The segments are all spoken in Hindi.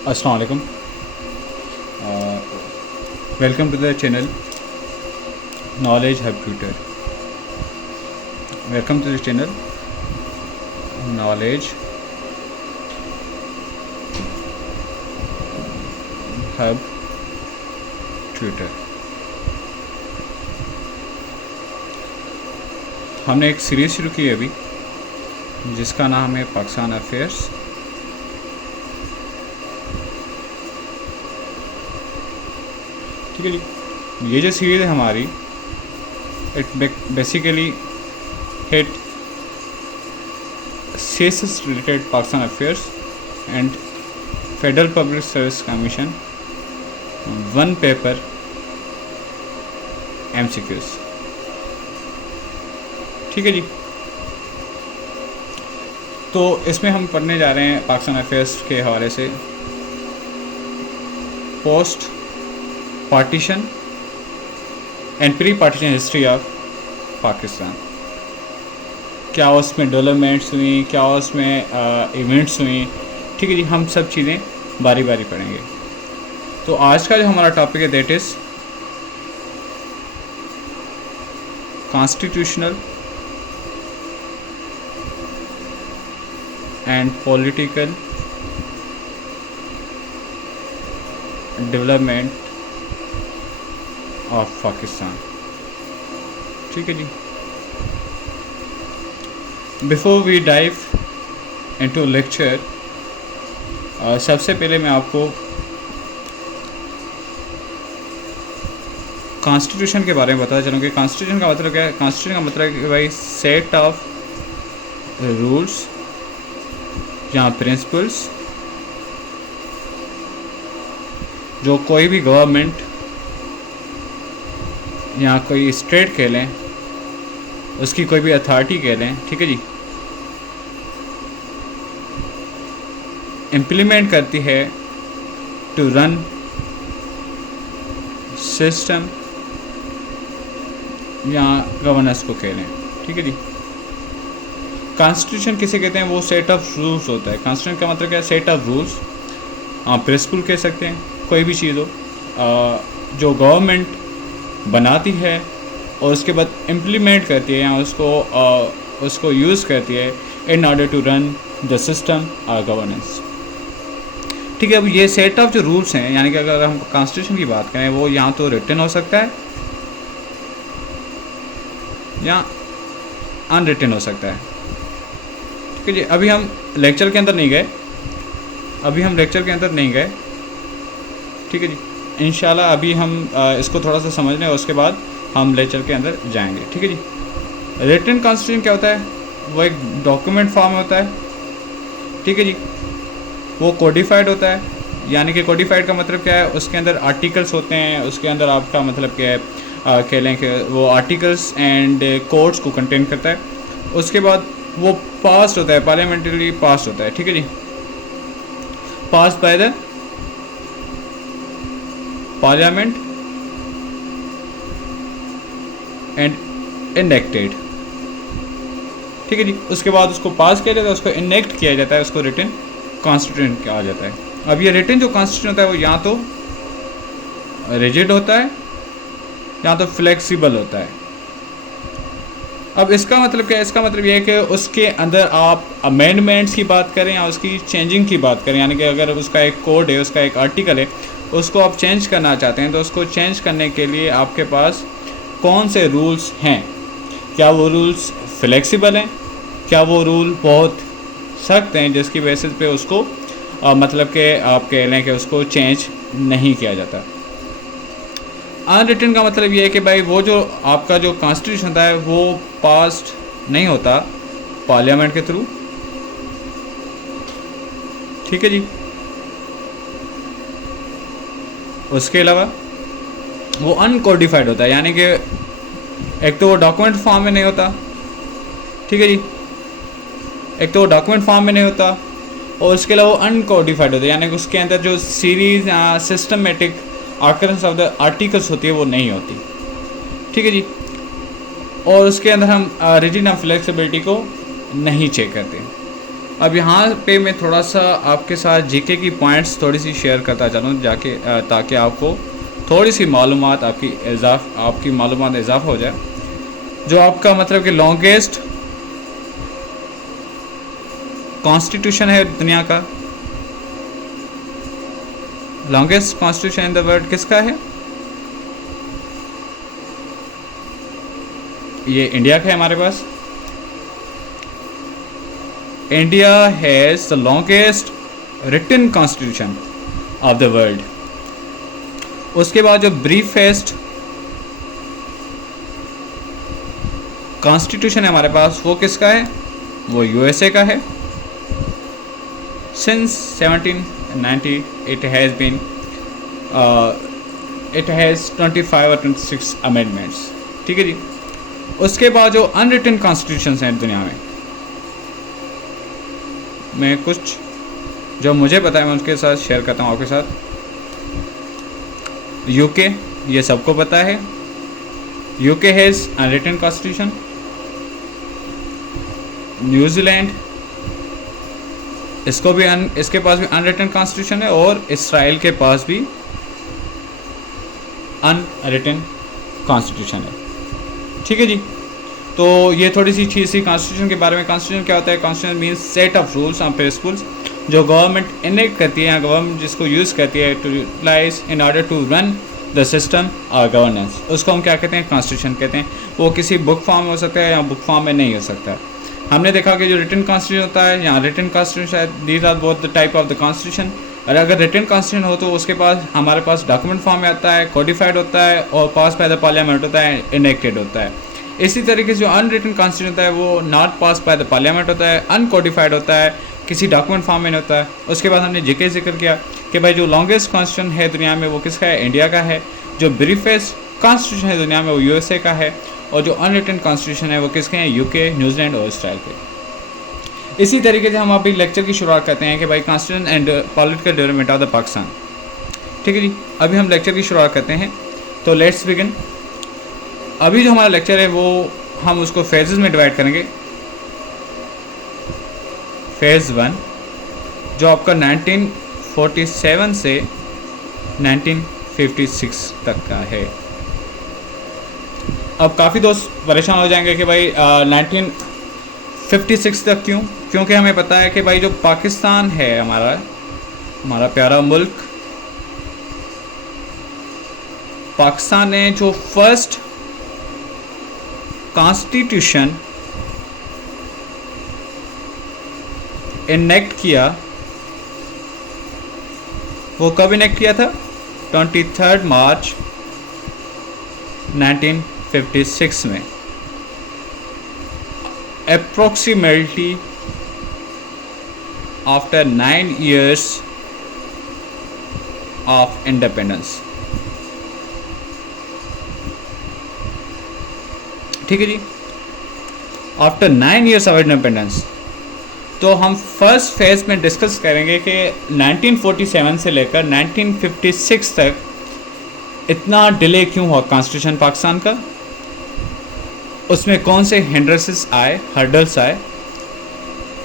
अस्सलाम वालेकुम। Welcome to the channel knowledge hub tutor. Welcome to the channel knowledge hub tutor. हमने एक सीरीज़ शुरू की है अभी, जिसका नाम है पाकिस्तान अफेयर्स। ठीक है जी, ये जो सीरीज़ है हमारी, it basically hit CSS related Pakistan affairs and federal public service commission one paper MCQs. ठीक है जी, तो इसमें हम पढ़ने जा रहे हैं पाकिस्तान अफेयर्स के हवाले से post partition and pre partition history of Pakistan. क्या उसमें डेवलपमेंट्स हुई, क्या उसमें इवेंट्स हुई। ठीक है जी, हम सब चीज़ें बारी बारी पढ़ेंगे। तो आज का जो हमारा टॉपिक है that is constitutional and political development of Pakistan. ठीक है जी, before we dive into lecture, सबसे पहले मैं आपको कॉन्स्टिट्यूशन के बारे में बताना चाहूँगा कि कॉन्स्टिट्यूशन का मतलब क्या है। कॉन्स्टिट्यूशन का मतलब है कि भाई सेट ऑफ रूल्स या प्रिंसिपल्स जो कोई भी गवर्नमेंट या कोई स्टेट कह लें, उसकी कोई भी अथॉरिटी कह लें, ठीक है जी, इम्प्लीमेंट करती है टू रन सिस्टम या गवर्नेंस को कह लें। ठीक है जी, कॉन्स्टिट्यूशन किसे कहते हैं, वो सेट ऑफ रूल्स होता है। कॉन्स्टिट्यूशन का मतलब क्या है, सेट ऑफ रूल्स, प्रिंसिपल कह सकते हैं, कोई भी चीज़ हो जो गवर्नमेंट बनाती है और उसके बाद इम्प्लीमेंट करती है या उसको यूज़ करती है in order to run the system और गवर्नेंस। ठीक है, अब ये सेट ऑफ जो रूल्स हैं, यानी कि अगर हम कॉन्स्टिट्यूशन की बात करें, वो यहाँ तो रिटन हो सकता है या अनरिटन हो सकता है। ठीक है जी, अभी हम लेक्चर के अंदर नहीं गए। ठीक है जी, इंशाल्लाह अभी हम इसको थोड़ा सा समझ लें और उसके बाद हम लेक्चर के अंदर जाएंगे। ठीक है जी, रिटन कॉन्स्टिट्यूशन क्या होता है, वो एक डॉक्यूमेंट फॉर्म में होता है। ठीक है जी, वो कोडिफाइड होता है, यानी कि कोडिफाइड का मतलब क्या है, उसके अंदर आर्टिकल्स होते हैं, उसके अंदर आपका मतलब क्या है, कह लें कि वो आर्टिकल्स एंड कोड्स को कंटेन करता है। उसके बाद वो पास होता है, पार्लियामेंटली पास होता है। ठीक है जी, pass by the parliament and enacted. ठीक है जी, उसके बाद उसको पास किया जाता है, उसको इनेक्ट किया जाता है, उसको रिटन कॉन्स्टिट्यूशन कहा जाता है। अब ये रिटन जो कॉन्स्टिट्यूशन होता है वो या तो रिजिड होता है या तो फ्लेक्सिबल होता है। अब इसका मतलब क्या है, इसका मतलब ये है कि उसके अंदर आप अमेंडमेंट्स की बात करें या उसकी चेंजिंग की बात करें, यानी कि अगर उसका एक कोड है, उसका एक आर्टिकल है, उसको आप चेंज करना चाहते हैं, तो उसको चेंज करने के लिए आपके पास कौन से रूल्स हैं। क्या वो रूल्स फ्लेक्सिबल हैं, क्या वो रूल बहुत सख्त हैं जिसकी बेसिस पे उसको मतलब कि आप कह लें कि उसको चेंज नहीं किया जाता। अनरिटन का मतलब ये है कि भाई वो जो आपका जो कॉन्स्टिट्यूशन होता है वो पास्ड नहीं होता पार्लियामेंट के थ्रू। ठीक है जी, उसके अलावा वो अनकोडिफाइड होता है, यानी कि एक तो वो डॉक्यूमेंट फॉर्म में नहीं होता। ठीक है जी, एक तो वो डॉक्यूमेंट फॉर्म में नहीं होता और उसके अलावा वो अनकोडिफाइड होता है, यानी कि उसके अंदर जो सीरीज या systematic occurrence of the articles होती है वो नहीं होती। ठीक है जी, और उसके अंदर हम रिजिड फ्लेक्सिबिलिटी को नहीं चेक करते। अब यहाँ पे मैं थोड़ा सा आपके साथ जीके की पॉइंट्स थोड़ी सी शेयर करता चलूँ जाके ताकि आपको थोड़ी सी मालूमात आपकी मालूमात इजाफा हो जाए। जो आपका मतलब कि लॉन्गेस्ट कॉन्स्टिट्यूशन है दुनिया का, longest constitution in the world किसका है? ये इंडिया का है हमारे पास। India has the longest written constitution of the world. उसके बाद जो ब्रीफेस्ट कॉन्स्टिट्यूशन है हमारे पास वो किसका है? वो यूएसए का है। Since 1790 it has been it has 25 or 26 amendments। ठीक है जी। उसके बाद जो अनरिटन कॉन्स्टिट्यूशन हैं दुनिया में, मैं कुछ जो मुझे पता है मैं उसके साथ शेयर करता हूँ आपके साथ। यूके, ये सबको पता है, UK has unwritten constitution. New Zealand, इसके पास भी अनरिटन कॉन्स्टिट्यूशन है, और इसराइल के पास भी अनरिटन कॉन्स्टिट्यूशन है। ठीक है जी। तो ये थोड़ी सी चीज़ थी कॉन्स्टिट्यूशन के बारे में। कॉन्स्टिट्यूशन क्या होता है? Constitution means set of rules and principles जो गवर्नमेंट इनेक्ट करती है या गवर्नमेंट जिसको यूज़ करती है to utilize in order to run the system और गवर्नेंस, उसको हम क्या कहते हैं? कॉन्स्टिट्यूशन कहते हैं। वो किसी बुक फॉर्म में हो सकता है या बुक फॉर्म में नहीं हो सकता। हमने देखा कि जो रिटन कॉन्स्टिट्यूशन होता है, यहाँ रिटन कॉन्स्टिट्यूशन शायद these are both the type of the constitution. और अगर रिटन कॉन्स्टिट्यूशन हो तो उसके पास हमारे पास डॉक्यूमेंट फॉर्म में आता है, कोडिफाइड होता है, और पास बाय द पार्लियामेंट होता है, इनेक्टेड होता है। इसी तरीके से जो अनरिटन कॉन्स्टिट्यूशन होता है वो not pass by the parliament होता है, अनकोडिफाइड होता है, किसी डॉक्यूमेंट फॉर्म में नहीं होता है। उसके बाद हमने जिक्र किया कि भाई जो लॉन्गेस्ट कॉन्स्टिट्यूशन है दुनिया में वो किसका है? इंडिया का है। जो ब्रीफेस्ट कॉन्स्टिट्यूशन है दुनिया में वो यूएसए का है। और जो अनरिटन कॉन्स्टिट्यूशन है वो किसके हैं? यूके, न्यूजीलैंड और इसराइल के। इसी तरीके से हम अभी लेक्चर की शुरुआत करते हैं कि भाई constitution and political development of the Pakistan. ठीक है जी। अभी हम लेक्चर की शुरुआत करते हैं, तो लेट्स बिगिन। अभी जो हमारा लेक्चर है वो हम उसको फेजेस में डिवाइड करेंगे। फेज़ 1 जो आपका 1947 से 1956 तक का है। अब काफ़ी दोस्त परेशान हो जाएंगे कि भाई 1956 तक क्यों? क्योंकि हमें पता है कि भाई जो पाकिस्तान है हमारा प्यारा मुल्क, पाकिस्तान ने जो फर्स्ट कॉन्स्टिट्यूशन इनेक्ट किया वो कब इनेक्ट किया था? 23 मार्च 1956 में, approximately after 9 years of independence. ठीक है जी। After 9 years of independence. तो हम फर्स्ट फेज में डिस्कस करेंगे कि 1947 से लेकर 1956 तक इतना डिले क्यों हुआ कॉन्स्टिट्यूशन पाकिस्तान का, उसमें कौन से हिंड्रेंसेस आए, हर्डल्स आए,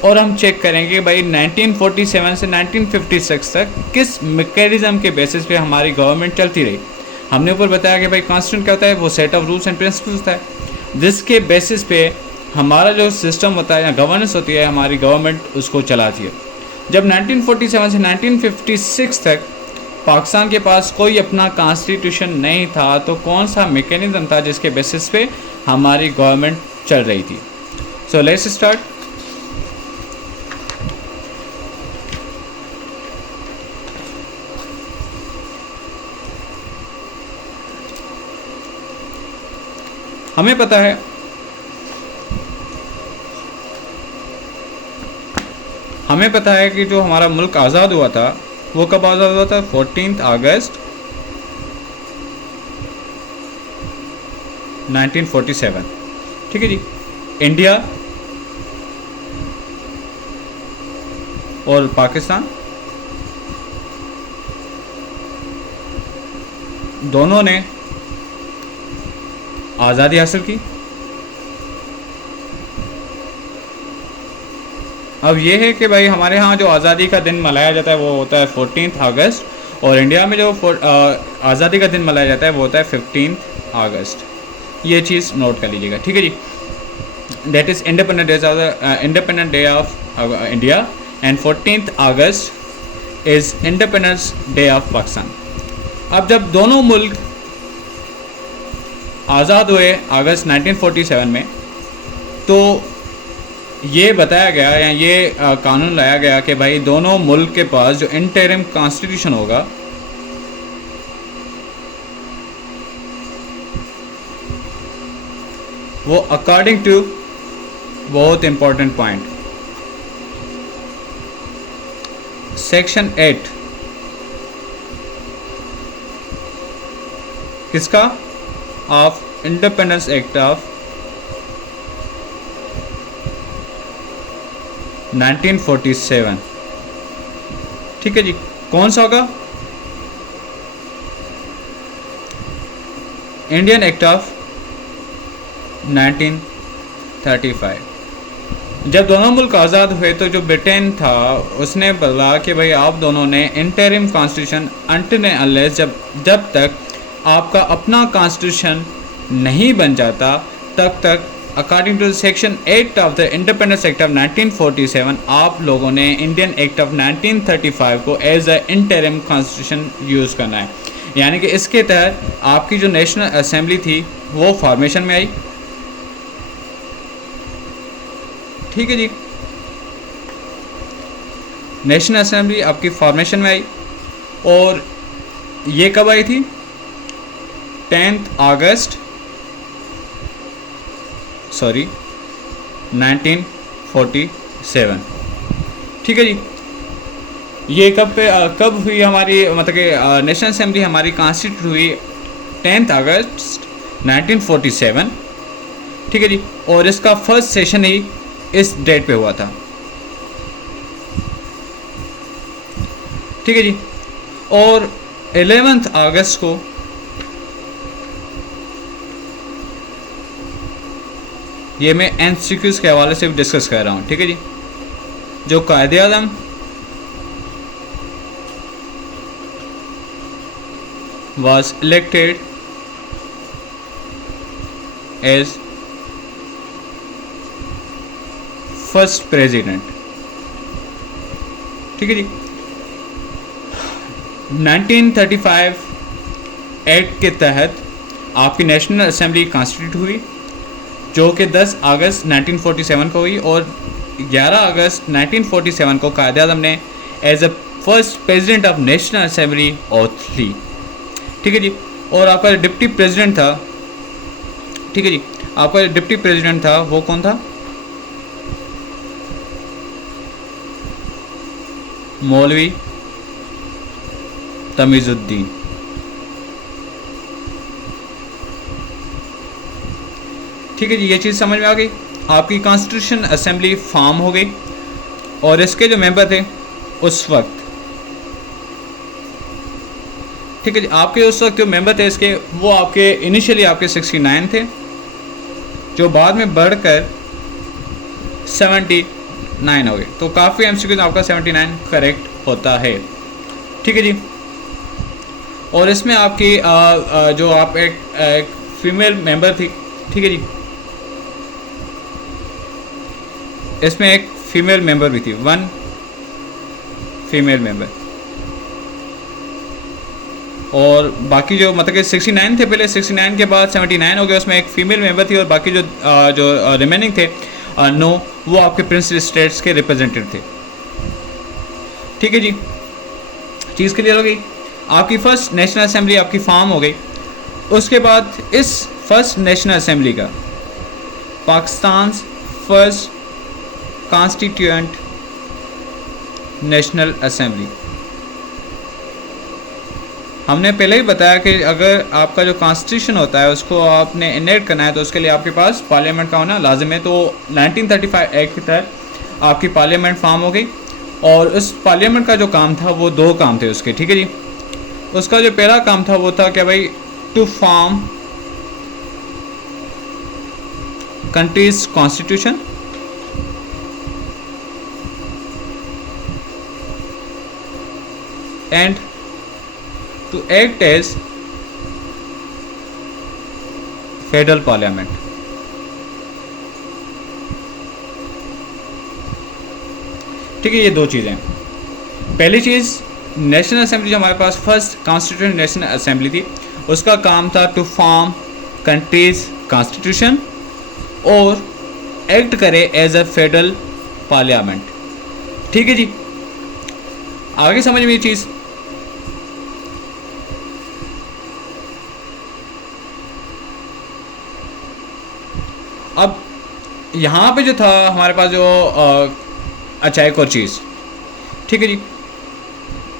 और हम चेक करेंगे भाई 1947 से 1956 तक किस मैकेनिज्म के बेसिस पे हमारी गवर्नमेंट चलती रही। हमने ऊपर बताया कि भाई कॉन्स्टिट्यूशन क्या होता है? वो set of rules and principles होता है जिसके बेसिस पे हमारा जो सिस्टम होता है या गवर्नेंस होती है, हमारी गवर्नमेंट उसको चलाती है। जब 1947 से 1956 तक पाकिस्तान के पास कोई अपना कॉन्स्टिट्यूशन नहीं था, तो कौन सा मैकेनिज्म था जिसके बेसिस पे हमारी गवर्नमेंट चल रही थी? So let's start. हमें पता है कि जो हमारा मुल्क आज़ाद हुआ था वो कब आज़ाद हुआ था? 14 अगस्त 1947। ठीक है जी। इंडिया और पाकिस्तान दोनों ने आज़ादी हासिल की। अब ये है कि भाई हमारे यहाँ जो आज़ादी का दिन मनाया जाता है वो होता है 14 अगस्त, और इंडिया में जो आज़ादी का दिन मनाया जाता है वो होता है 15 अगस्त। ये चीज़ नोट कर लीजिएगा, ठीक है जी। That is independent day of India, and 14 August is independence day of Pakistan. अब जब दोनों मुल्क आज़ाद हुए अगस्त 1947 में, तो ये बताया गया या ये कानून लाया गया कि भाई दोनों मुल्क के पास जो इंटरिम कॉन्स्टिट्यूशन होगा वो अकॉर्डिंग टू, बहुत इंपॉर्टेंट पॉइंट, सेक्शन 8 किसका, ऑफ इंडिपेंडेंस एक्ट ऑफ 1947, ठीक है जी। कौन सा होगा, इंडियन एक्ट ऑफ 1935। जब दोनों मुल्क आज़ाद हुए तो जो ब्रिटेन था उसने बोला कि भाई आप दोनों ने interim constitution until and unless जब तक आपका अपना कॉन्स्टिट्यूशन नहीं बन जाता तब तक according to section 8 of the independence act of 1947 आप लोगों ने इंडियन एक्ट ऑफ 1935 को as a interim constitution use करना है। यानी कि इसके तहत आपकी जो नेशनल असेंबली थी वो फॉर्मेशन में आई, ठीक है जी। नेशनल असेंबली आपकी फॉर्मेशन में आई, और ये कब आई थी, 10 अगस्त 1947, ठीक है जी। ये कब हुई हमारी, मतलब कि नेशनल असेंबली हमारी कॉन्स्टिट्यूट हुई 10 अगस्त 1947, ठीक है जी। और इसका फर्स्ट सेशन ही इस डेट पे हुआ था, ठीक है जी। और 11 अगस्त को ये मैं एमसीक्यूज़ के हवाले से भी डिस्कस कर रहा हूँ, ठीक है जी। जो कायदे आज़म was elected as first president, ठीक है जी। 1935 एक्ट के तहत आपकी नेशनल असेंबली कॉन्स्टिट्यूट हुई, जो कि 10 अगस्त 1947 को हुई, और 11 अगस्त 1947 को कायदे आज़म ने as a first president of national assembly oath ली, ठीक है जी। और आपका डिप्टी प्रेसिडेंट था, ठीक है जी, आपका डिप्टी प्रेसिडेंट था वो कौन था, मौलवी तमीज़ुद्दीन, ठीक है जी। ये चीज़ समझ में आ गई। आपकी कॉन्स्टिट्यूशन असेंबली फॉर्म हो गई, और इसके जो मेंबर थे उस वक्त, ठीक है जी, आपके उस वक्त जो मेंबर थे इसके, वो आपके इनिशियली आपके 69 थे, जो बाद में बढ़कर 79 हो गए। तो काफ़ी एमसीक्यू आपका 79 करेक्ट होता है, ठीक है जी। और इसमें आपकी जो आप एक फीमेल मेंबर थी, ठीक है जी, इसमें एक फीमेल मेंबर भी थी, 1 फीमेल मेंबर, और बाकी जो मतलब कि 69 थे पहले, 69 के बाद 79 हो गए, उसमें एक फीमेल मेंबर थी, और बाकी जो रिमेनिंग थे 9 वो आपके प्रिंसिपल स्टेट्स के रिप्रेजेंटेटिव थे, ठीक है जी। चीज़ क्लियर हो गई। आपकी फर्स्ट नेशनल असेंबली आपकी फॉर्म हो गई। उसके बाद इस फर्स्ट नेशनल असेंबली का Pakistan first constituent national assembly, हमने पहले ही बताया कि अगर आपका जो कॉन्स्टिट्यूशन होता है उसको आपने इनेक्ट करना है तो उसके लिए आपके पास पार्लियामेंट का होना लाजिम है। तो 1935 एक्ट के तहत आपकी पार्लियामेंट फॉर्म हो गई, और उस पार्लियामेंट का जो काम था वो 2 काम थे उसके, ठीक है जी। उसका जो पहला काम था वो था कि भाई to form countries constitution, and to act as federal parliament. ठीक है, ये दो चीज़ें। पहली चीज़, नेशनल असेंबली जो हमारे पास फर्स्ट कॉन्स्टिट्यूशन नेशनल असेंबली थी, उसका काम था टू फॉर्म कंट्रीज कॉन्स्टिट्यूशन और एक्ट करे एज अ फेडरल पार्लियामेंट। ठीक है जी, आगे समझ में ये चीज़। अब यहाँ पे जो था हमारे पास जो अच्छा एक और चीज़, ठीक है जी,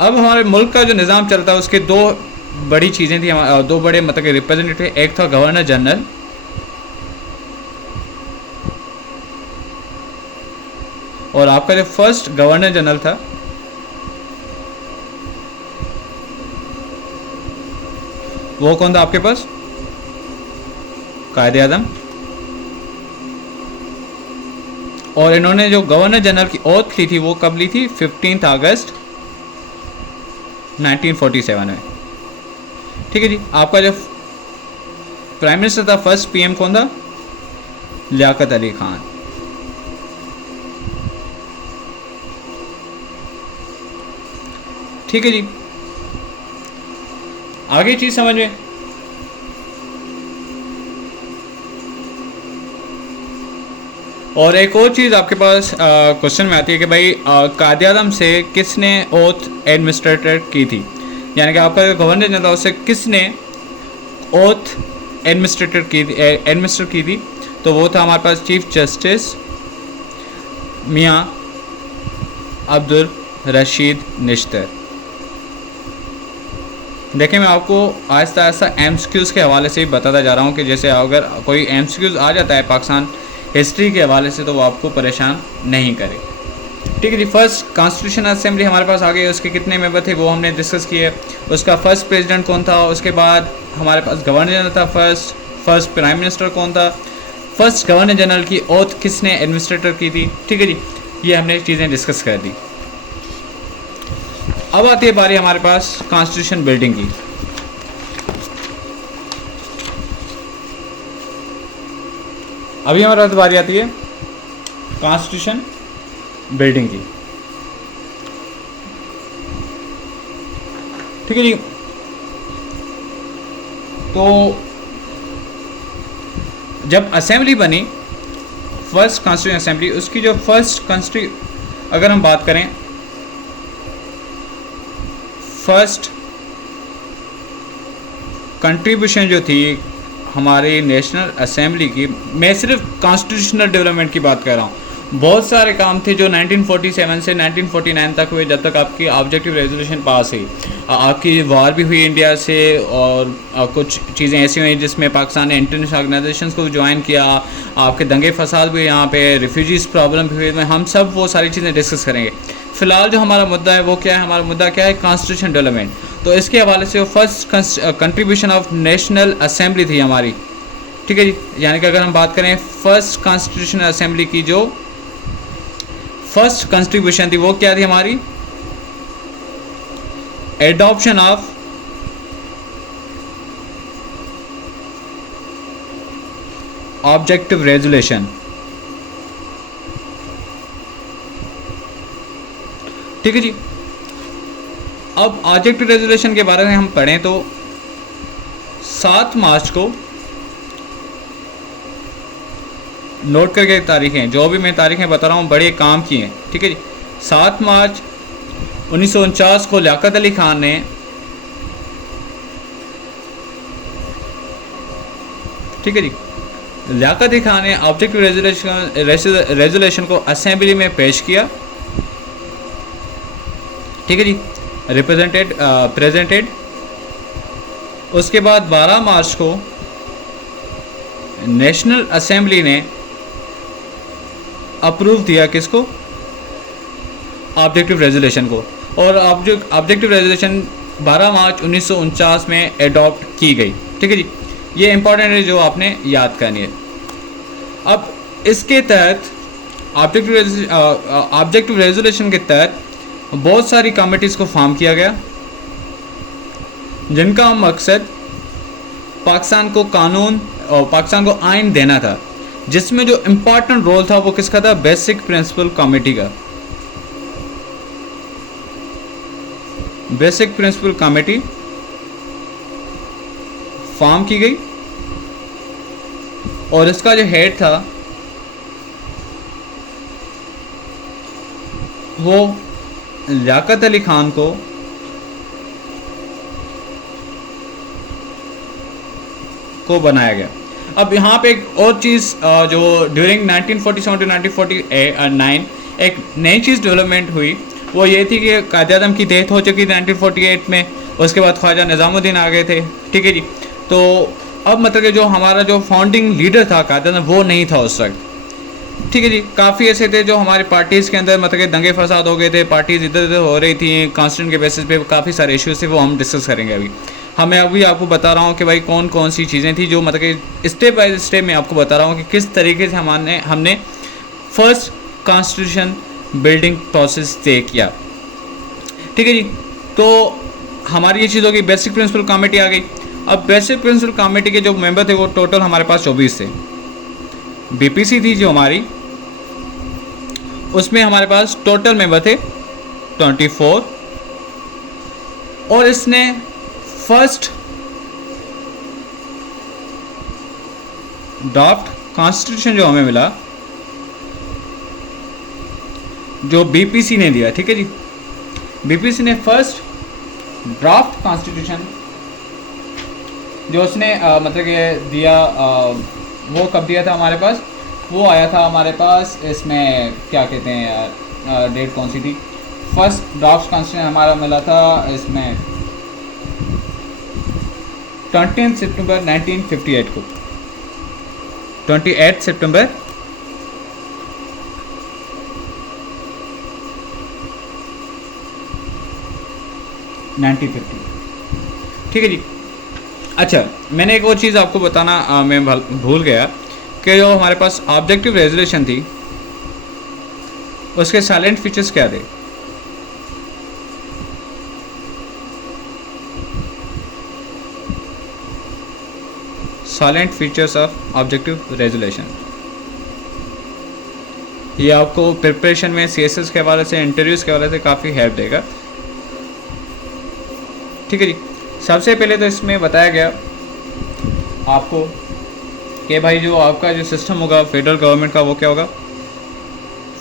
अब हमारे मुल्क का जो निज़ाम चलता है उसके दो बड़ी चीज़ें थी, दो बड़े मतलब रिप्रेजेंटेटिव। एक था गवर्नर जनरल और आपका जो फर्स्ट गवर्नर जनरल था वो कौन था आपके पास? कायदे आज़म। और इन्होंने जो गवर्नर जनरल की ओथ ली थी वो कब ली थी? 15 अगस्त 1947 में। ठीक है जी, आपका जो प्राइम मिनिस्टर था फर्स्ट पीएम कौन था? लियाकत अली खान। ठीक है जी, आगे चीज समझ में। और एक और चीज़ आपके पास क्वेश्चन में आती है कि भाई कायदे आज़म से किसने ओथ एडमिनिस्ट्रेटर की थी, यानी कि आपका जो गवर्नर जनरल उससे किसने ओथ एडमिनिस्टर की थी? तो वो था हमारे पास चीफ जस्टिस मियाँ अब्दुल रशीद निश्तर। देखिए, मैं आपको आहिस्ता आहिस्ता एमसीक्यूज़ के हवाले से ही बताता जा रहा हूँ कि जैसे अगर कोई एमसीक्यूज़ आ जाता है पाकिस्तान हिस्ट्री के हवाले से तो वो आपको परेशान नहीं करे। ठीक है जी, फर्स्ट कॉन्स्टिट्यूशन असेंबली हमारे पास आ गई, उसके कितने मेंबर थे वो हमने डिस्कस किए। उसका फर्स्ट प्रेसिडेंट कौन था, उसके बाद हमारे पास गवर्नर जनरल था फर्स्ट प्राइम मिनिस्टर कौन था, फर्स्ट गवर्नर जनरल की ओथ किसने एडमिनिस्ट्रेटर की थी। ठीक है जी, ये हमने चीज़ें डिस्कस कर दी। अब आती है बारी हमारे पास कॉन्स्टिट्यूशन बिल्डिंग की। अभी हमारे पास बारी आती है कॉन्स्टिट्यूशन बिल्डिंग की। ठीक है जी, तो जब असेंबली बनी फर्स्ट कॉन्स्टिट्यूशन असेंबली, उसकी जो फर्स्ट अगर हम बात करें फर्स्ट कंट्रीब्यूशन जो थी हमारी नेशनल असेंबली की, मैं सिर्फ कॉन्स्टिट्यूशनल डेवलपमेंट की बात कर रहा हूँ। बहुत सारे काम थे जो 1947 से 1949 तक हुए, जब तक आपकी ऑब्जेक्टिव रेजोल्यूशन पास हुई। आपकी वार भी हुई इंडिया से, और कुछ चीज़ें ऐसी हुई जिसमें पाकिस्तान ने इंटरनेशनल ऑर्गेनाइजेशंस को ज्वाइन किया, आपके दंगे फसाद भी, यहाँ पे रिफ्यूजीज़ प्रॉब्लम भी हुई। हम सब वो सारी चीज़ें डिस्कस करेंगे। फ़िलहाल जो हमारा मुद्दा है वो क्या है? हमारा मुद्दा क्या है? Constitution development. तो इसके हवाले से first contribution of national assembly थी हमारी। ठीक है जी, यानी कि अगर हम बात करें फर्स्ट कॉन्स्टिट्यूशन असेंबली की जो फर्स्ट कंट्रीब्यूशन थी वो क्या थी हमारी? Adoption of objective resolution. ठीक है जी, अब ऑब्जेक्टिव रेजोल्यूशन के बारे में हम पढ़ें तो 7 मार्च को नोट करके तारीखें, जो भी मैं तारीखें बता रहा हूँ बड़े काम की हैं। ठीक है जी, 7 मार्च 1949 को लियाकत अली खान ने ठीक है जी, लियाकत अली खान ने ऑब्जेक्टिव रेजोल्यूशन को असेंबली में पेश किया। ठीक है जी, प्रेजेंटेड। उसके बाद 12 मार्च को नेशनल असेंबली ने अप्रूव दिया किसको? ऑब्जेक्टिव रेजोल्यूशन को। और ऑब्जेक्टिव रेजोल्यूशन 12 मार्च 1949 में एडॉप्ट की गई। ठीक है जी, ये इंपॉर्टेंट है जो आपने याद करनी है। अब इसके तहत ऑब्जेक्टिव रेजोल्यूशन के तहत बहुत सारी कमिटीज़ को फॉर्म किया गया। जिनका मकसद पाकिस्तान को कानून और पाकिस्तान को आइन देना था, जिसमें जो इम्पोर्टेंट रोल था वो किसका था? बेसिक प्रिंसिपल कमेटी का। बेसिक प्रिंसिपल कमेटी फॉर्म की गई और इसका जो हेड था वो लियाकत अली खान को बनाया गया। अब यहाँ पे एक और चीज़ जो ड्यूरिंग 1947 टू 1949 एक नई चीज़ डेवलपमेंट हुई, वो ये थी कि कायद-ए-आज़म की डेथ हो चुकी थी 1948 में, उसके बाद ख्वाजा निज़ामुद्दीन आ गए थे, ठीक है जी। तो अब मतलब कि जो हमारा जो फाउंडिंग लीडर था कायद-ए-आज़म, वो नहीं था उस वक्त, ठीक है जी। काफ़ी ऐसे थे जो हमारी पार्टीज़ के अंदर मतलब कि दंगे फसाद हो गए थे, पार्टीज़ इधर उधर हो रही थी, कॉन्स्टिट्यूशन के बेसिस पे काफ़ी सारे इश्यूज थे, वो हम डिस्कस करेंगे अभी। हमें अभी आपको बता रहा हूँ कि भाई कौन कौन सी चीज़ें थी जो मतलब कि स्टेप बाय स्टेप मैं आपको बता रहा हूँ कि किस तरीके से हमने फर्स्ट कॉन्स्टिट्यूशन बिल्डिंग प्रोसेस तय किया, ठीक है जी। तो हमारी ये चीज़ होगी, बेसिक प्रिंसिपल कमेटी आ गई। अब बेसिक प्रिंसिपल कमेटी के जो मेंबर थे वो टोटल हमारे पास 24 थे। बीपीसी थी जो हमारी, उसमें हमारे पास टोटल मेंबर थे 24 और इसने फर्स्ट ड्राफ्ट कॉन्स्टिट्यूशन जो हमें मिला, जो बीपीसी ने दिया, ठीक है जी। बीपीसी ने फर्स्ट ड्राफ्ट कॉन्स्टिट्यूशन जो उसने मतलब कि दिया, वो कब दिया था हमारे पास? वो आया था हमारे पास, इसमें क्या कहते हैं यार, डेट कौन सी थी? फर्स्ट ड्राफ्ट कॉन्स्टिट्यूशन हमारा मिला था इसमें 20 सितंबर 1958 को, 28 सितंबर 1950, ठीक है जी। अच्छा, मैंने एक और चीज़ आपको बताना मैं भूल गया कि जो हमारे पास ऑब्जेक्टिव रेजोल्यूशन थी उसके साइलेंट फीचर्स क्या थे? Salient features of objective resolution, ये आपको प्रिपरेशन में सीएसएस के हवाले से, इंटरव्यूज़ के हवाले से काफ़ी हेल्प देगा, ठीक है जी। सबसे पहले तो इसमें बताया गया आपको कि भाई जो आपका जो सिस्टम होगा फेडरल गवर्नमेंट का, वो क्या होगा?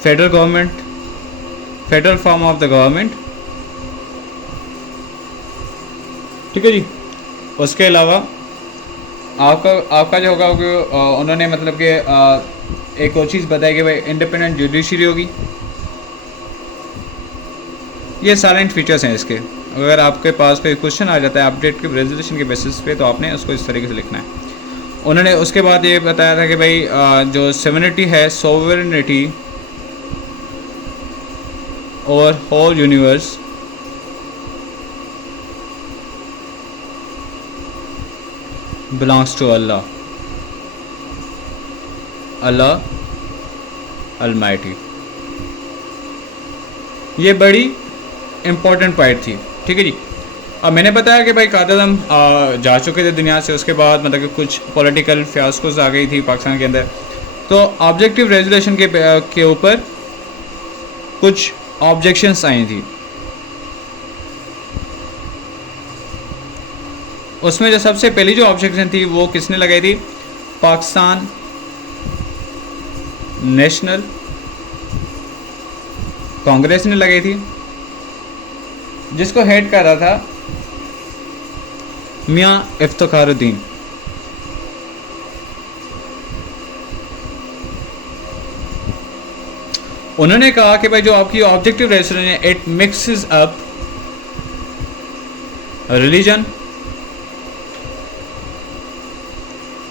Federal government, federal form of the government, ठीक है जी। उसके अलावा आपका जो होगा उन्होंने मतलब कि एक और चीज़ बताई कि भाई इंडिपेंडेंट जुडिशरी होगी। ये साइलेंट फीचर्स हैं इसके। अगर आपके पास कोई क्वेश्चन आ जाता है अपडेट के रेजोल्यूशन के बेसिस पे, तो आपने उसको इस तरीके से लिखना है। उन्होंने उसके बाद ये बताया था कि भाई जो सोवरेनिटी है, सोवरेनिटी और whole universe belongs to Allah, Allah almighty. ये बड़ी इम्पोर्टेंट पॉइंट थी, ठीक है जी। अब मैंने बताया कि भाई कायद-ए-आज़म जा चुके थे दुनिया से, उसके बाद मतलब कि कुछ पॉलिटिकल फियास्कोस आ गई थी पाकिस्तान के अंदर, तो ऑब्जेक्टिव रेजोल्यूशन के ऊपर कुछ ऑब्जेक्शंस आई थी। उसमें जो सबसे पहली जो ऑब्जेक्शन थी वो किसने लगाई थी? पाकिस्तान नेशनल कांग्रेस ने लगाई थी, जिसको हेड कर रहा था मियां इफ्तिखारुद्दीन। उन्होंने कहा कि भाई जो आपकी ऑब्जेक्टिव रेजोल्यूशन है, it mixes up religion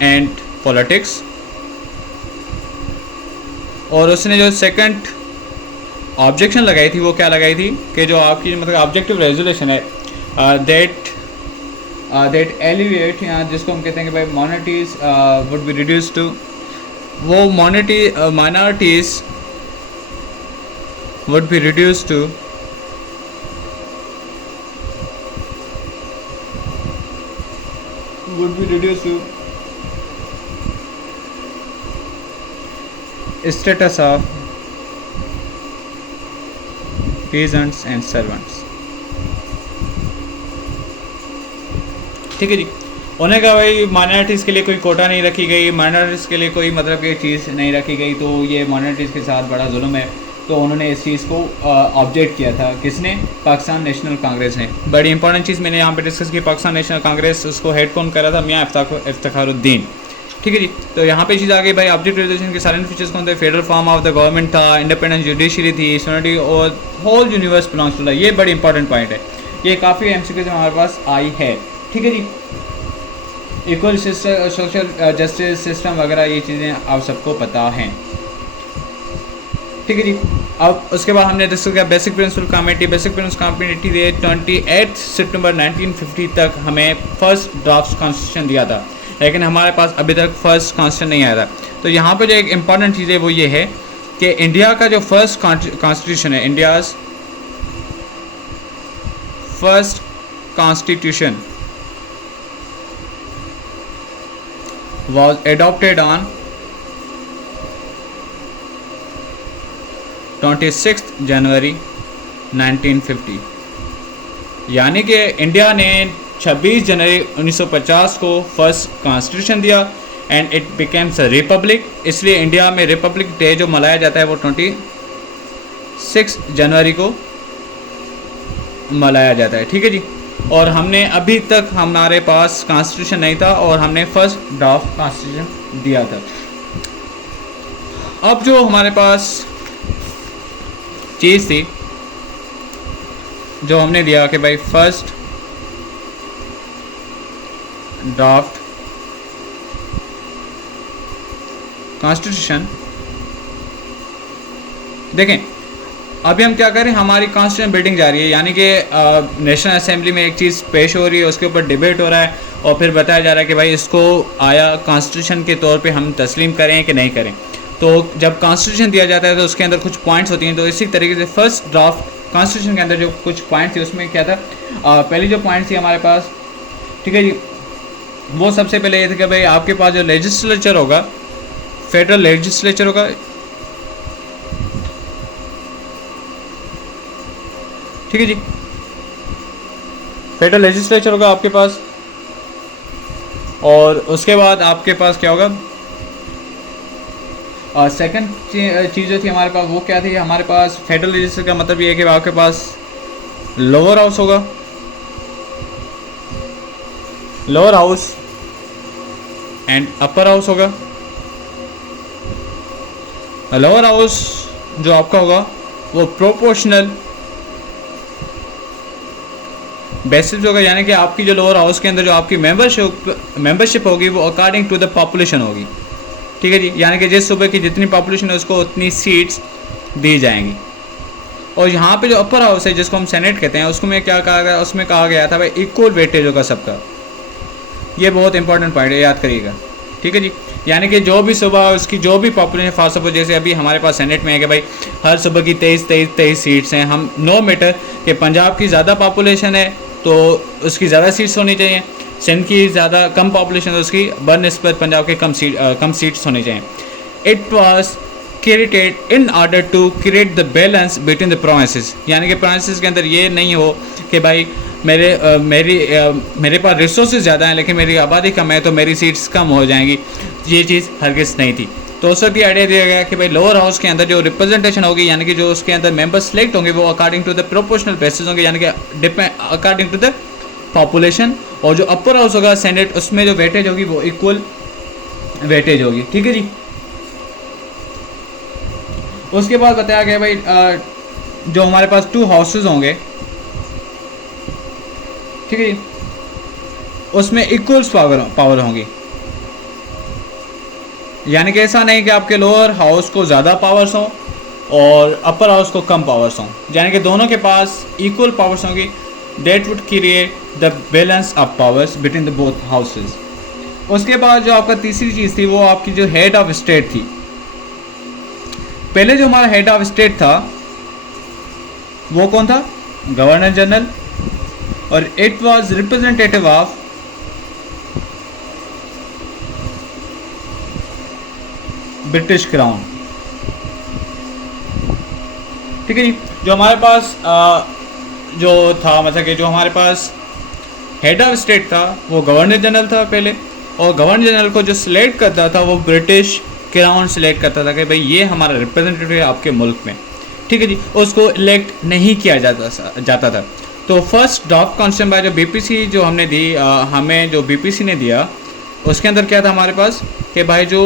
and politics. और उसने जो सेकंड ऑब्जेक्शन लगाई थी वो क्या लगाई थी कि जो आपकी मतलब ऑब्जेक्टिव रेजोल्यूशन है दैट एलिवेट, जिसको हम कहते हैं कि भाई minorities would be reduce to, वो minorities would be reduce to would be reduced to status of peasants and servants. ठीक है जी, उन्हें कहा भाई माइनॉरिटीज़ के लिए कोई कोटा नहीं रखी गई, माइनॉरिटीज़ के लिए कोई मतलब कि चीज़ नहीं रखी गई, तो ये माइनॉरिटीज़ के साथ बड़ा जुल्म है। तो उन्होंने इस चीज़ को ऑब्जेक्ट किया था, किसने? पाकिस्तान नेशनल कांग्रेस ने। बड़ी इंपॉर्टेंट चीज़ मैंने यहाँ पे डिस्कस की, पाकिस्तान नेशनल कांग्रेस, उसको हेड कौन करा था? मियाँ इफ्तिखारुद्दीन। ठीक है जी, तो यहाँ पे चीज़ आ गई भाई, ऑब्जेक्ट रेजोल्यूशन के साइलेंट फीचर्स कौन थे? Federal form of the government था, इंडिपेंडेंट जुडिशरी थी, सोनिटी और whole universe belongs to the. ये बड़ी इंपॉर्टेंट पॉइंट है, ये काफ़ी एमसीक्यूज हमारे पास आई है। ठीक है जी, इक्वल सोशल जस्टिस सिस्टम वगैरह ये चीज़ें आप सबको पता हैं। ठीक है जी, अब उसके बाद हमने डिस्कस किया basic principle committee. Basic principle committee ने 28 सितंबर 1950 तक हमें फर्स्ट ड्राफ्ट कॉन्स्टिट्यूशन दिया था, लेकिन हमारे पास अभी तक फर्स्ट कॉन्स्टिट्यूशन नहीं आया था। तो यहाँ पर जो एक इम्पॉर्टेंट चीज़ है वो ये है कि इंडिया का जो फर्स्ट कॉन्स्टिट्यूशन है, India's first constitution was adopted on 26 जनवरी 1950। यानी कि इंडिया ने 26 जनवरी 1950 को फर्स्ट कॉन्स्टिट्यूशन दिया and it becomes a republic. इसलिए इंडिया में रिपब्लिक डे जो मनाया जाता है वो 26 जनवरी को मनाया जाता है। ठीक है जी, और हमने अभी तक हमारे पास कॉन्स्टिट्यूशन नहीं था और हमने फर्स्ट ड्राफ्ट कॉन्स्टिट्यूशन दिया था। अब जो हमारे पास चीज़ थी जो हमने दिया कि भाई फर्स्ट ड्राफ्ट कॉन्स्टिट्यूशन, देखें अभी हम क्या करें, हमारी कॉन्स्टिट्यूशन बिल्डिंग जा रही है, यानी कि नेशनल असेंबली में एक चीज़ पेश हो रही है, उसके ऊपर डिबेट हो रहा है और फिर बताया जा रहा है कि भाई इसको आया कॉन्स्टिट्यूशन के तौर पे हम तस्लीम करें कि नहीं करें। तो जब कॉन्स्टिट्यूशन दिया जाता है तो उसके अंदर कुछ पॉइंट्स होती हैं। तो इसी तरीके से फर्स्ट ड्राफ्ट कॉन्स्टिट्यूशन के अंदर जो कुछ पॉइंट थे उसमें क्या था, पहली जो पॉइंट थी हमारे पास, ठीक है जी, वो सबसे पहले ये था कि भाई आपके पास जो लेजिस्लेचर होगा, फेडरल लेजिस्लेचर होगा, ठीक है जी, फेडरल लेजिस्लेचर होगा आपके पास, और उसके बाद आपके पास क्या होगा, सेकंड चीज़ जो थी हमारे पास वो क्या थी, हमारे पास फेडरल लेजिस्लेचर का मतलब ये है कि आपके पास लोअर हाउस होगा, lower house and upper house होगा। लोअर हाउस जो आपका होगा वो प्रोपोर्शनल बेसिस होगा, यानी कि आपकी जो लोअर हाउस के अंदर जो आपकी मेंबरशिप होगी वो अकॉर्डिंग टू द पॉपुलेशन होगी। ठीक है जी, यानी कि जिस सूबे की जितनी पॉपुलेशन है उसको उतनी सीट्स दी जाएंगी। और यहाँ पे जो अपर हाउस है जिसको हम सेनेट कहते हैं, उसको में क्या कहा गया, उसमें कहा गया था भाई इक्वल वेटेज होगा सबका। ये बहुत इंपॉर्टेंट पॉइंट है, याद करिएगा। ठीक है जी, यानी कि जो भी सूबा उसकी जो भी पॉपुलेशन, फॉर सपोज जैसे अभी हमारे पास सेनेट में है कि भाई हर सूबे की 23 सीट्स हैं, हम नो मैटर कि पंजाब की ज़्यादा पॉपुलेशन है तो उसकी ज़्यादा सीट्स होनी चाहिए, सिंध की ज़्यादा कम पॉपुलेशन है उसकी बनस्बत पंजाब के कम सीट्स होनी चाहिए। It was created in order to create the balance between the provinces, यानी कि प्रोविंसेस के अंदर ये नहीं हो कि भाई मेरे पास रिसोर्सेज ज़्यादा हैं लेकिन मेरी आबादी कम है तो मेरी सीट्स कम हो जाएंगी। ये चीज़ हरगिज़ नहीं थी। तो उस वक्त ये आइडिया दिया गया कि भाई लोअर हाउस के अंदर जो रिप्रेजेंटेशन होगी, यानी कि जो उसके अंदर मेंबर्स सिलेक्ट होंगे वो according to the proportional basis होंगे, यानी कि depend according to the population. और जो अपर हाउस होगा सेनेट, उसमें जो वेटेज होगी वो इक्वल वेटेज होगी। ठीक है जी, उसके बाद बताया गया भाई जो हमारे पास 2 हाउसेज होंगे, ठीक है जी, उसमें इक्वल्स पावर होंगी, यानी कि ऐसा नहीं कि आपके लोअर हाउस को ज़्यादा पावर्स हों और अपर हाउस को कम पावर्स हों, यानी कि दोनों के पास इक्वल पावर्स होंगी। That would create the balance of powers between the both houses. उसके बाद जो आपका तीसरी चीज़ थी वो आपकी जो हेड ऑफ स्टेट थी। पहले जो हमारा हेड ऑफ स्टेट था वो कौन था? गवर्नर जनरल, और it was representative of British crown. ठीक है जी। जो हमारे पास जो था, मतलब कि जो हमारे पास हेड ऑफ स्टेट था वो गवर्नर जनरल था पहले, और गवर्नर जनरल को जो सिलेक्ट करता था वो ब्रिटिश क्राउन सिलेक्ट करता था कि भाई ये हमारा रिप्रेजेंटेटिव है आपके मुल्क में। ठीक है जी। उसको इलेक्ट नहीं किया जाता था। तो फर्स्ट ड्राफ्ट कॉन्स्टिट्यूशन बाय जो बीपीसी जो हमने दी, हमें जो बीपीसी ने दिया, उसके अंदर क्या था हमारे पास कि भाई जो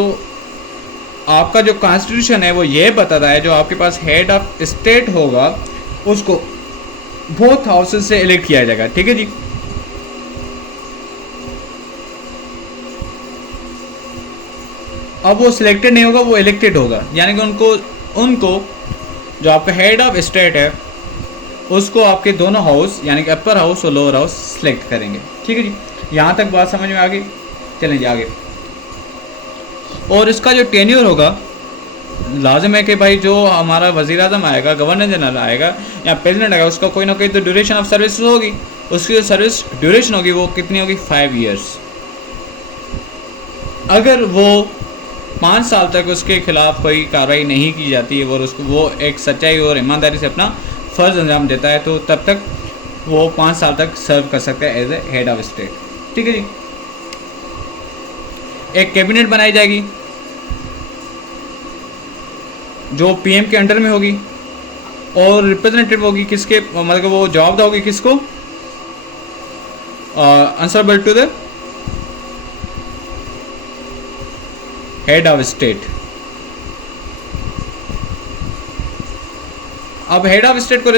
आपका जो कॉन्स्टिट्यूशन है वो ये बताता है जो आपके पास हेड ऑफ स्टेट होगा उसको बोथ हाउसेज से इलेक्ट किया जाएगा। ठीक है जी। अब वो सिलेक्टेड नहीं होगा, वो इलेक्टेड होगा, यानी कि उनको जो आपका हेड ऑफ स्टेट है उसको आपके दोनों हाउस यानी कि अपर हाउस और लोअर हाउस सिलेक्ट करेंगे। ठीक है जी। यहाँ तक बात समझ में आ गई। चलें जी आगे। और इसका जो टेन्योर होगा, लाजिम है कि भाई जो हमारा वज़ीर आज़म आएगा, गवर्नर जनरल आएगा या प्रेसिडेंट आएगा, उसका कोई ना कोई तो ड्यूरेशन ऑफ सर्विस होगी। उसकी जो सर्विस ड्यूरेशन होगी वो कितनी होगी? 5 ईयर्स। अगर वो 5 साल तक उसके खिलाफ कोई कार्रवाई नहीं की जाती है और उसको वो एक सच्चाई और ईमानदारी से अपना फ़र्ज़ अंजाम देता है, तो तब तक वो 5 साल तक सर्व कर सकता है as a head of state. ठीक है जी। एक कैबिनेट बनाई जाएगी जो पीएम के अंडर में होगी और रिप्रेजेंटेटिव होगी किसके, मतलब वो जवाबदार होगी किसको? Answerable to the head of state. अब हेड ऑफ स्टेट को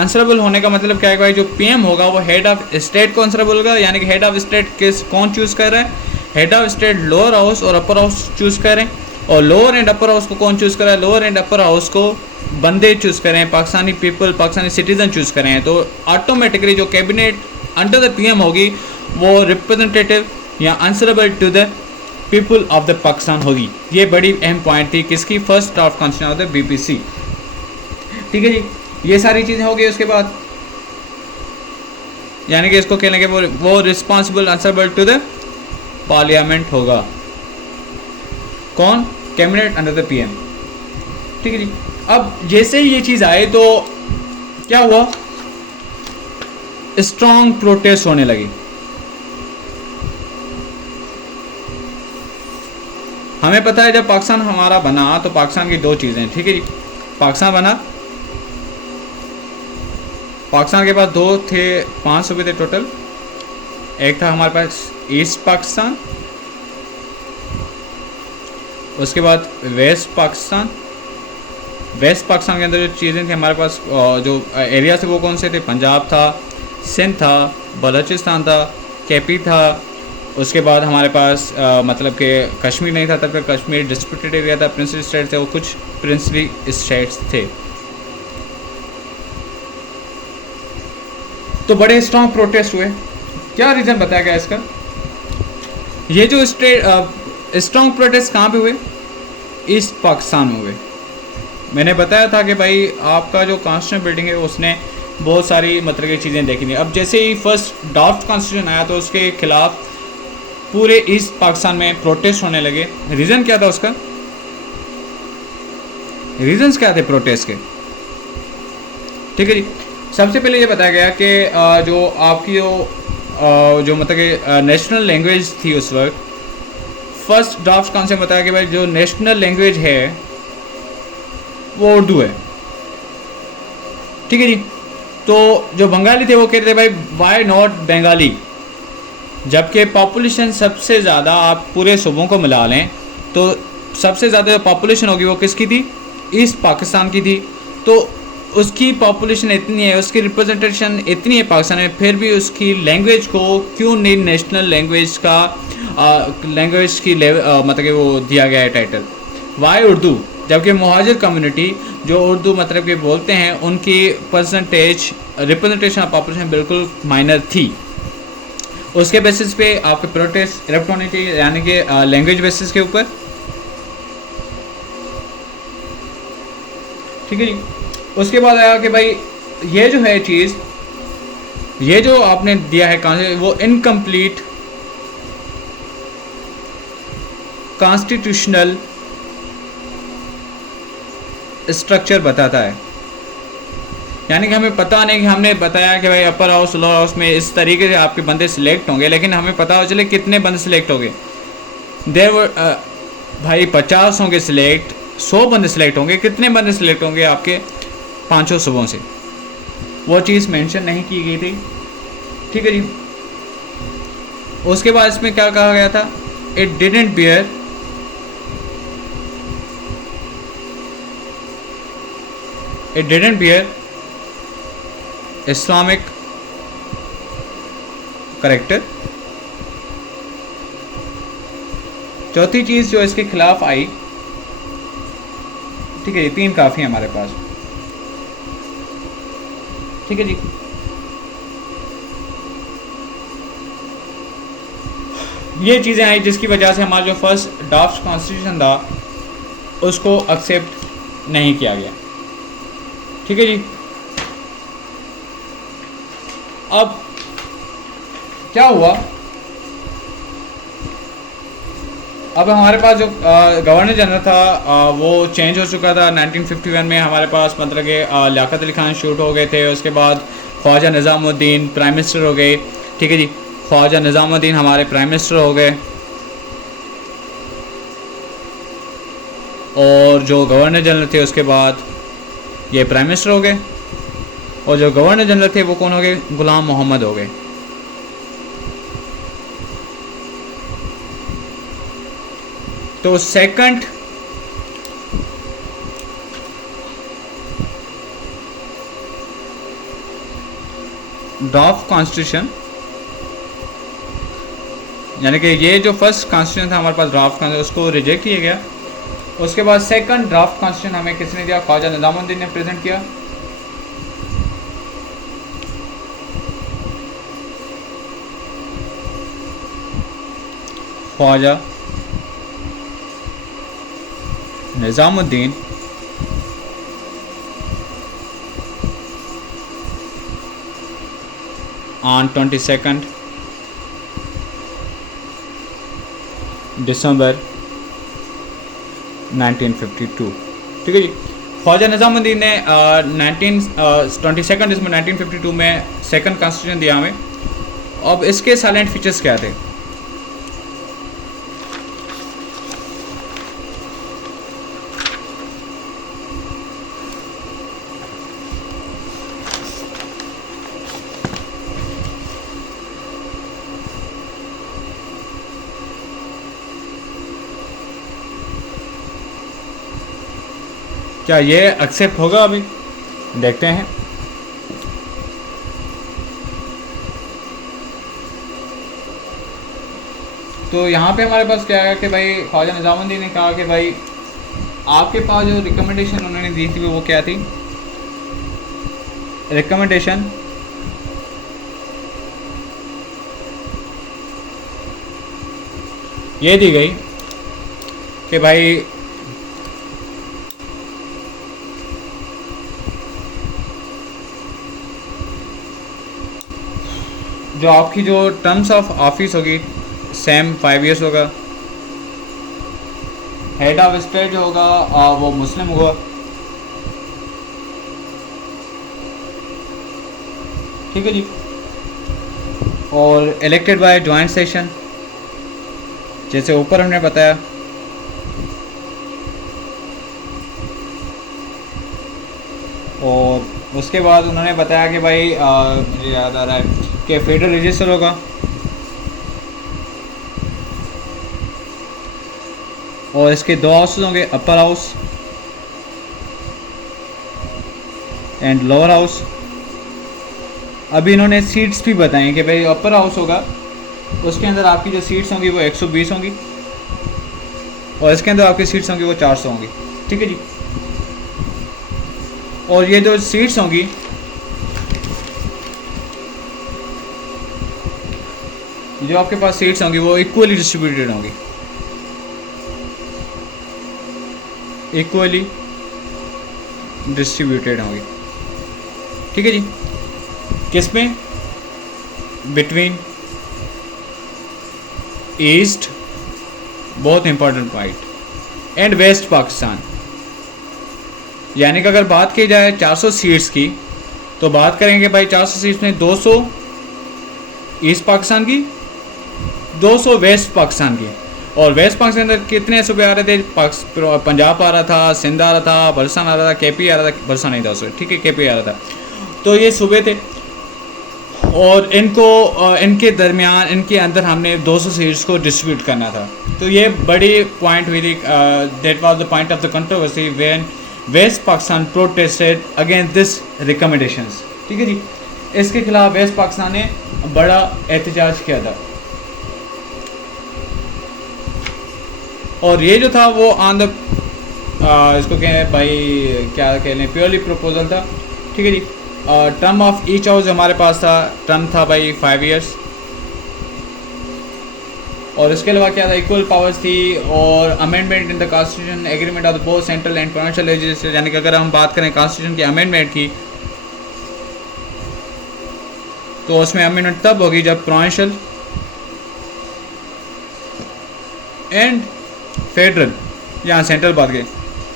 आंसरेबल होने का मतलब क्या है भाई? जो पीएम होगा वो हेड ऑफ स्टेट को आंसरेबल होगा, यानी कि हेड ऑफ स्टेट कौन चूज कर रहा है? Head of state lower house और अपर हाउस चूज करें, और लोअर एंड अपर हाउस को कौन चूज कर रहा है? लोअर एंड अपर हाउस को बंदे चूज करें, Pakistani people, Pakistani citizen choose करें। तो ऑटोमेटिकली जो कैबिनेट अंडर द पीएम होगी वो रिप्रेजेंटेटिव या answerable to the people of the Pakistan होगी। ये बड़ी अहम पॉइंट थी किसकी? First draft constitution of the BPC. ठीक है जी। ये सारी चीज़ें हो गई। उसके बाद यानी कि इसको कहने के वो responsible answerable to the parliament होगा। कौन? Cabinet under the PM. ठीक है जी। अब जैसे ही ये चीज़ आए तो क्या हुआ? स्ट्रॉन्ग प्रोटेस्ट होने लगी। हमें पता है जब पाकिस्तान हमारा बना तो पाकिस्तान की 2 चीज़ें। ठीक है जी। पाकिस्तान बना, पाकिस्तान के पास 2 थे, 5 सूबे थे टोटल। एक था हमारे पास ईस्ट पाकिस्तान, उसके बाद वेस्ट पाकिस्तान। वेस्ट पाकिस्तान के अंदर जो चीज़ें थी हमारे पास, जो एरिया थे वो कौन से थे? पंजाब था, सिंध था, बलूचिस्तान था, केपी था। उसके बाद हमारे पास मतलब कि कश्मीर नहीं था, तब तक कश्मीर डिस्प्यूटेड एरिया था, प्रिंसली स्टेट थे, वो कुछ प्रिंसली स्टेट्स थे। तो बड़े स्ट्रॉन्ग प्रोटेस्ट हुए। क्या रीज़न बताया गया इसका? ये जो स्ट्रॉन्ग प्रोटेस्ट कहाँ पे हुए? ईस्ट पाकिस्तान में हुए। मैंने बताया था कि भाई आपका जो कॉन्स्टिट्यूशन बिल्डिंग है उसने बहुत सारी मतलब की चीज़ें देखी थी। अब जैसे ही फर्स्ट ड्राफ्ट कॉन्स्टिट्यूशन आया तो उसके खिलाफ पूरे ईस्ट पाकिस्तान में प्रोटेस्ट होने लगे। रीज़न क्या था उसका? रीजंस क्या थे प्रोटेस्ट के? ठीक है जी। सबसे पहले ये बताया गया कि जो आपकी जो मतलब कि नेशनल लैंग्वेज थी उस वक्त, फर्स्ट ड्राफ्ट कौन से बताया कि भाई जो नेशनल लैंग्वेज है वो उर्दू है। ठीक है जी। तो जो बंगाली थे वो कहते थे भाई वाई नॉट बंगाली, जबकि पॉपुलेशन सबसे ज़्यादा आप पूरे सूबों को मिला लें तो सबसे ज़्यादा जो पॉपुलेशन होगी वो किसकी थी? ईस्ट पाकिस्तान की थी। तो उसकी पॉपुलेशन इतनी है, उसकी रिप्रेजेंटेशन इतनी है पाकिस्तान में, फिर भी उसकी लैंग्वेज को क्यों नहीं नेशनल लैंग्वेज का लैंग्वेज की मतलब कि वो दिया गया है टाइटल, वाई उर्दू? जबकि मुहाजिर कम्युनिटी जो उर्दू मतलब कि बोलते हैं उनकी परसेंटेज रिप्रेजेंटेशन ऑफ पॉपुलेशन बिल्कुल माइनर थी। उसके बेसिस पे आपके प्रोटेस्ट इरप्ट होने चाहिए, यानी कि लैंग्वेज बेसिस के ऊपर। ठीक है जी। उसके बाद आया कि भाई ये जो है चीज़, ये जो आपने दिया है कहाँ से, वो इनकम्प्लीट कॉन्स्टिट्यूशनल स्ट्रक्चर बताता है। यानी कि हमें पता नहीं कि हमने बताया कि भाई अपर हाउस लोअर हाउस में इस तरीके से आपके बंदे सिलेक्ट होंगे, लेकिन हमें पता हो चले कितने बंदे सिलेक्ट होंगे। देर भाई 50 होंगे सिलेक्ट, 100 बंदे सिलेक्ट होंगे, कितने बंदे सिलेक्ट होंगे आपके 500 सुबहों से, वो चीज़ मेंशन नहीं की गई थी। ठीक है जी। उसके बाद इसमें क्या कहा गया था, it didn't bear Islamic character. चौथी चीज़ जो इसके खिलाफ आई, ठीक है, ये 3 काफ़ी है हमारे पास। ठीक है जी। ये चीज़ें आई जिसकी वजह से हमारा जो फर्स्ट ड्राफ्ट कॉन्स्टिट्यूशन था उसको एक्सेप्ट नहीं किया गया। ठीक है जी। अब क्या हुआ, अब हमारे पास जो गवर्नर जनरल था वो चेंज हो चुका था 1951 में। हमारे पास मतलब कि लियाकत अली खान शूट हो गए थे। उसके बाद ख्वाजा निज़ामुद्दीन प्राइम मिनिस्टर हो गए। ठीक है जी। ख्वाजा निज़ामुद्दीन हमारे प्राइम मिनिस्टर हो गए, और जो गवर्नर जनरल थे उसके बाद ये प्राइम मिनिस्टर हो गए, और जो गवर्नर जनरल थे वो कौन हो गए, गुलाम मोहम्मद हो गए। तो सेकंड ड्राफ्ट कॉन्स्टिट्यूशन, यानी कि ये जो फर्स्ट कॉन्स्टिट्यूशन था हमारे पास ड्राफ्ट कॉन्स्टिट्यूशन, उसको रिजेक्ट किया गया। उसके बाद सेकंड ड्राफ्ट कॉन्स्टिट्यूशन हमें किसने दिया, ख्वाजा निज़ामुद्दीन ने प्रेजेंट किया। Khwaja Nizamuddin on 22nd December 1952। ठीक है जी। ख्वाजा निज़ामुद्दीन ने 22 दिसंबर 1952 में सेकंड कॉन्स्टिट्यूशन दिया हमें। अब इसके साइलेंट फीचर्स क्या थे, क्या ये एक्सेप्ट होगा, अभी देखते हैं। तो यहाँ पे हमारे पास क्या है कि भाई ख्वाजा निज़ामुद्दीन ने कहा कि भाई आपके पास जो रिकमेंडेशन उन्होंने दी थी वो क्या थी, रिकमेंडेशन ये दी गई कि भाई जो आपकी जो टर्म्स ऑफ ऑफिस होगी सेम 5 इयर्स होगा। हेड ऑफ स्टेट जो होगा वो मुस्लिम होगा। ठीक है जी। और इलेक्टेड बाय जॉइंट सेशन, जैसे ऊपर हमने बताया। और उसके बाद उन्होंने बताया कि भाई मुझे याद आ रहा है कि फेडरल रजिस्टर होगा, और इसके 2 हाउसेज होंगे, अपर हाउस एंड लोअर हाउस। अभी इन्होंने सीट्स भी बताएं कि भाई अपर हाउस होगा, उसके अंदर आपकी जो सीट्स होंगी वो 120 होंगी, और इसके अंदर आपकी सीट्स होंगी वो 400 होंगी। ठीक है जी। और ये जो सीट्स होंगी जो आपके पास सीट्स होंगी वो इक्वली डिस्ट्रीब्यूटेड होंगी, इक्वली डिस्ट्रीब्यूटेड होंगी। ठीक है जी। किसमें, बिटवीन ईस्ट, बहुत important point, and west Pakistan. यानी कि अगर बात की जाए 400 सीट्स की, तो बात करेंगे भाई 400 सीट्स में 200 ईस्ट पाकिस्तान की, 200 वेस्ट पाकिस्तान की। और वेस्ट पाकिस्तान के अंदर कितने सूबे आ रहे थे? पंजाब आ रहा था, सिंध आ रहा था, बलूचिस्तान आ रहा था, केपी आ रहा था, बलूचिस्तान नहीं था उसमें, ठीक है, केपी आ रहा था। तो ये सूबे थे और इनको इनके दरमियान इनके अंदर हमने 200 सीट्स को डिस्ट्रीब्यूट करना था। तो ये बड़ी पॉइंट हुई थी, that was the point of the controversy when west Pakistan protested against this recommendations. ठीक है जी, इसके खिलाफ वेस्ट पाकिस्तान ने बड़ा एहतजाज किया था। और ये जो था वो ऑन द इसको कहें भाई क्या कह लें, प्योरली प्रपोजल था। ठीक है जी, टर्म ऑफ ईच हाउस हमारे पास था, टर्म था भाई 5 ईयर्स। और इसके अलावा क्या था, इक्वल पावर्स थी और amendment in the constitution agreement of both central and provincial legislature. यानी कि अगर हम बात करें कॉन्स्टिट्यूशन की अमेंडमेंट की, तो उसमें अमेंडमेंट तब होगी जब प्रोविंशियल एंड फेडरल, यहाँ सेंट्रल बात के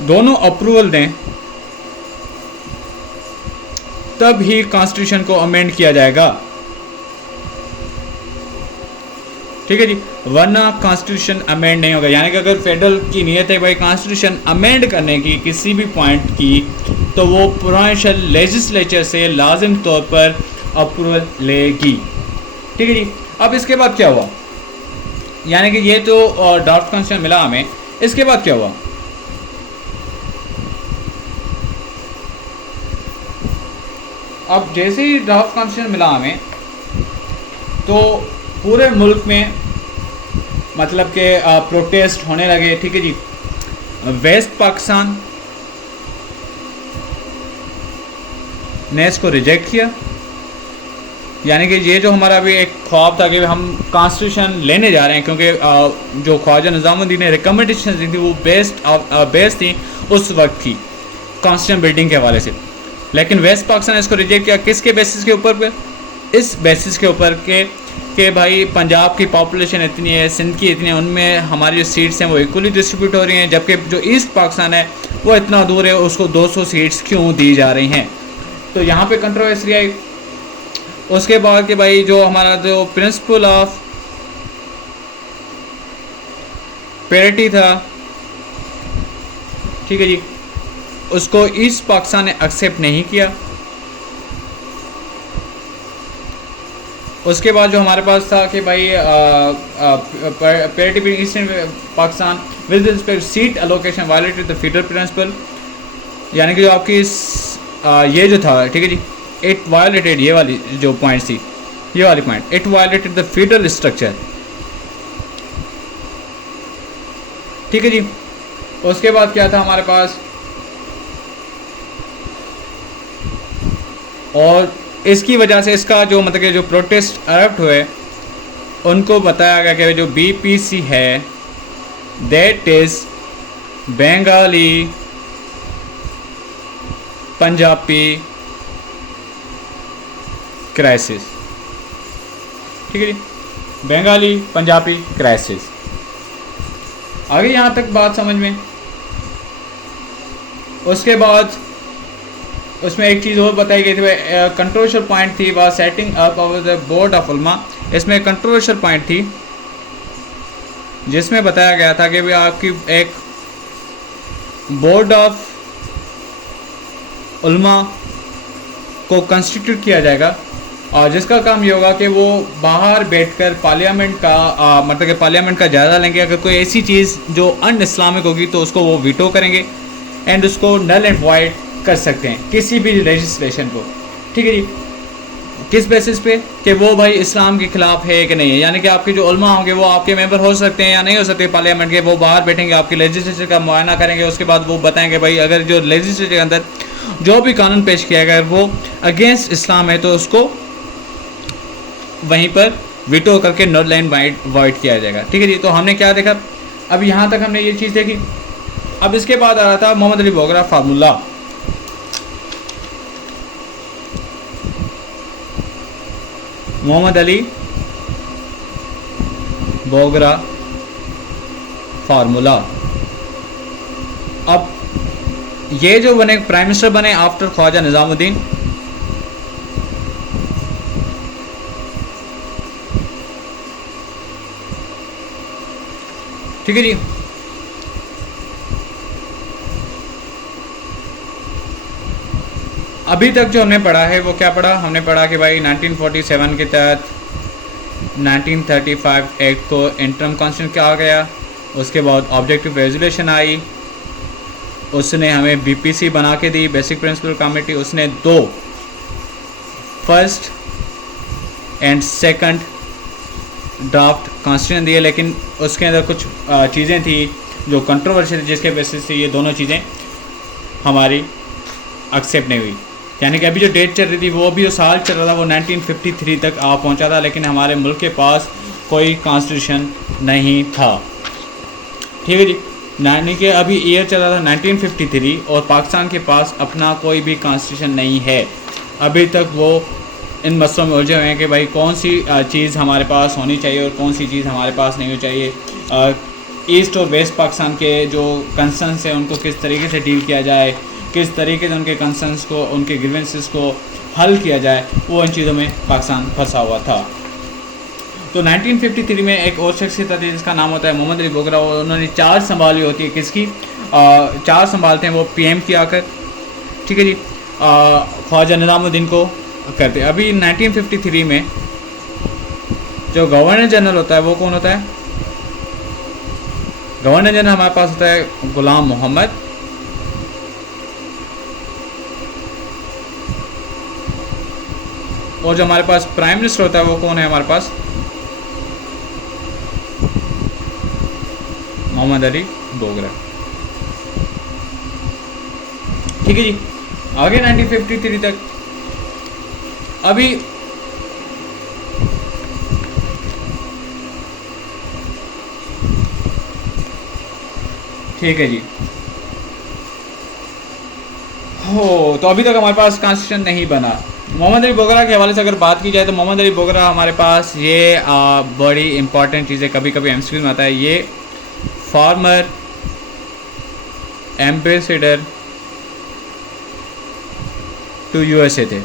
दोनों अप्रूवल दें, तब ही कॉन्स्टिट्यूशन को अमेंड किया जाएगा। ठीक है जी, वरना कॉन्स्टिट्यूशन अमेंड नहीं होगा। यानी कि अगर फेडरल की नीयत है भाई कॉन्स्टिट्यूशन अमेंड करने की किसी भी पॉइंट की, तो वो प्रोविंशियल लेजिस्लेचर से लाजिम तौर पर अप्रूवल लेगी। ठीक है जी, अब इसके बाद क्या हुआ, यानी कि ये तो ड्राफ्ट कॉन्स्टिट्यूशन मिला हमें, इसके बाद क्या हुआ, अब जैसे ही ड्राफ्ट कॉन्स्टिट्यूशन मिला हमें, तो पूरे मुल्क में मतलब के प्रोटेस्ट होने लगे। ठीक है जी, वेस्ट पाकिस्तान ने इसको रिजेक्ट किया। यानी कि ये जो हमारा भी एक ख्वाब था कि हम कॉन्स्टिट्यूशन लेने जा रहे हैं, क्योंकि जो ख्वाजा निज़ामुद्दीन ने रिकमेंडेशन दी थी वो बेस्ड थी उस वक्त की कॉन्स्टिट्यूशन बिल्डिंग के हवाले से। लेकिन वेस्ट पाकिस्तान ने इसको रिजेक्ट किया। किसके बेसिस के ऊपर? इस बेसिस के ऊपर के भाई पंजाब की पॉपुलेशन इतनी है, सिंध की इतनी है, उनमें हमारी जो सीट्स हैं वो इक्वली डिस्ट्रीब्यूट हो रही हैं, जबकि जो ईस्ट पाकिस्तान है वो इतना दूर है, उसको 200 सीट्स क्यों दी जा रही हैं। तो यहाँ पे कंट्रोवर्सी आई। उसके बाद के भाई जो हमारा जो प्रिंसिपल ऑफ पैरिटी था, ठीक है जी, उसको ईस्ट पाकिस्तान ने एक्सेप्ट नहीं किया। उसके बाद जो हमारे पास था कि भाई parity between eastern Pakistan with respect seat allocation violated the federal principle. यानी कि जो आपकी ये जो था, ठीक है जी, इट वायलेटेड, ये वाली जो पॉइंट थी, ये वाली point, it violated the federal structure. ठीक है जी, उसके बाद क्या था हमारे पास, और इसकी वजह से इसका जो मतलब कि जो प्रोटेस्ट अरप्ट हुए, उनको बताया गया कि जो बीपीसी है that is Bengali Punjabi crisis. ठीक है जी, बंगाली पंजाबी क्राइसिस। आगे यहाँ तक बात समझ में। उसके बाद उसमें एक चीज़ और बताई गई थी, कंट्रोवर्शियल पॉइंट थी, वह setting up of the board of उलमा। इसमें कंट्रोवर्शियल पॉइंट थी जिसमें बताया गया था कि भी आपकी एक बोर्ड ऑफ उलमा को कंस्टिट्यूट किया जाएगा, और जिसका काम ये होगा कि वो बाहर बैठकर पार्लियामेंट का मतलब कि पार्लियामेंट का जायज़ा लेंगे। अगर कोई ऐसी चीज़ जो अन इस्लामिक होगी तो उसको वो वीटो करेंगे एंड उसको नल एंड वाइड कर सकते हैं किसी भी लेजिस्लेशन को। ठीक है जी, किस बेसिस पे कि वो भाई इस्लाम के खिलाफ है कि नहीं है। यानी कि आपके जो उलमा होंगे वो आपके मेंबर हो सकते हैं या नहीं हो सकते पार्लियामेंट के, वो बाहर बैठेंगे, आपके लेजिस्लेचर का मुआयना करेंगे, उसके बाद वो बताएंगे भाई अगर जो लेजिस्लेचर के अंदर जो भी कानून पेश किया गया वो अगेंस्ट इस्लाम है तो उसको वहीं पर वीटो करके नल एंड वाइड किया जाएगा। ठीक है जी, तो हमने क्या देखा, अब यहाँ तक हमने ये चीज़ देखी। अब इसके बाद आ रहा था मोहम्मद अली बोगरा फार्मूला। मोहम्मद अली बोगरा फार्मूला। अब ये जो बने प्राइम मिनिस्टर बने आफ्टर ख्वाजा निज़ामुद्दीन, ठीक है जी। अभी तक जो हमने पढ़ा है वो क्या पढ़ा, हमने पढ़ा कि भाई 1947 के तहत 1935 एक्ट को इंटरम कॉन्स्टिट्यूशन किया गया, उसके बाद ऑब्जेक्टिव रेजोल्यूशन आई, उसने हमें बीपीसी बना के दी, बेसिक प्रिंसिपल कमेटी, उसने दो first and second draft constitution दिए, लेकिन उसके अंदर कुछ चीज़ें थी जो कंट्रोवर्शियल थी, जिसके बेसिस से ये दोनों चीज़ें हमारी एक्सेप्ट नहीं हुई। यानी कि अभी जो डेट चल रही थी वो अभी जो साल चल रहा था वो 1953 तक आ पहुंचा था, लेकिन हमारे मुल्क के पास कोई कॉन्स्टिट्यूशन नहीं था, ठीक है जी। यानी कि अभी ईयर चल रहा था 1953 और पाकिस्तान के पास अपना कोई भी कॉन्स्टिट्यूशन नहीं है। अभी तक वो इन मसलों में उलझे हुए हैं कि भाई कौन सी चीज़ हमारे पास होनी चाहिए और कौन सी चीज़ हमारे पास नहीं होनी चाहिए। ईस्ट और वेस्ट पाकिस्तान के जो कंसर्न्स हैं उनको किस तरीके से डील किया जाए, किस तरीके से उनके कंसर्न्स को, उनके ग्रीवेंसेस को हल किया जाए, वो इन चीज़ों में पाकिस्तान फंसा हुआ था। तो 1953 में एक और शख्सियत थी जिसका नाम होता है मोहम्मद अली बोगरा। उन्होंने चार्ज संभाली होती है, किसकी चार्ज संभालते हैं वो पीएम की आकर, ठीक है जी, ख्वाजा निज़ामुद्दीन को करते। अभी 1953 में जो गवर्नर जनरल होता है वो कौन होता है? गवर्नर जनरल हमारे पास होता है गुलाम मोहम्मद, और जो हमारे पास प्राइम मिनिस्टर होता है वो कौन है हमारे पास? मोहम्मद अली बोगरा, ठीक है जी। आगे 1953 तक अभी ठीक है जी हो, तो अभी तक हमारे पास कॉन्स्टिट्यूशन नहीं बना। मोहम्मद अली बोगरा के हवाले से अगर बात की जाए तो मोहम्मद अली बोगरा हमारे पास ये बड़ी इंपॉर्टेंट चीज़ें कभी कभी एमसीक्यू में आता है। ये फॉर्मर एम्बेसडर टू यूएसए थे,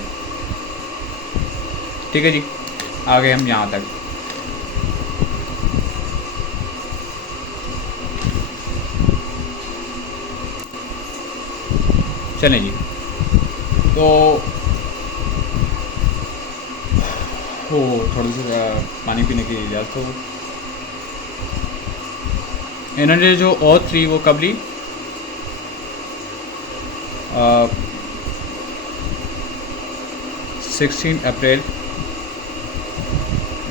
ठीक है जी। आगे हम यहाँ तक चलें जी। तो हो थोड़ा सा पानी पीने की इजाज़त हो। इन्होंने जो ओथ थी वो कब ली? 16 अप्रैल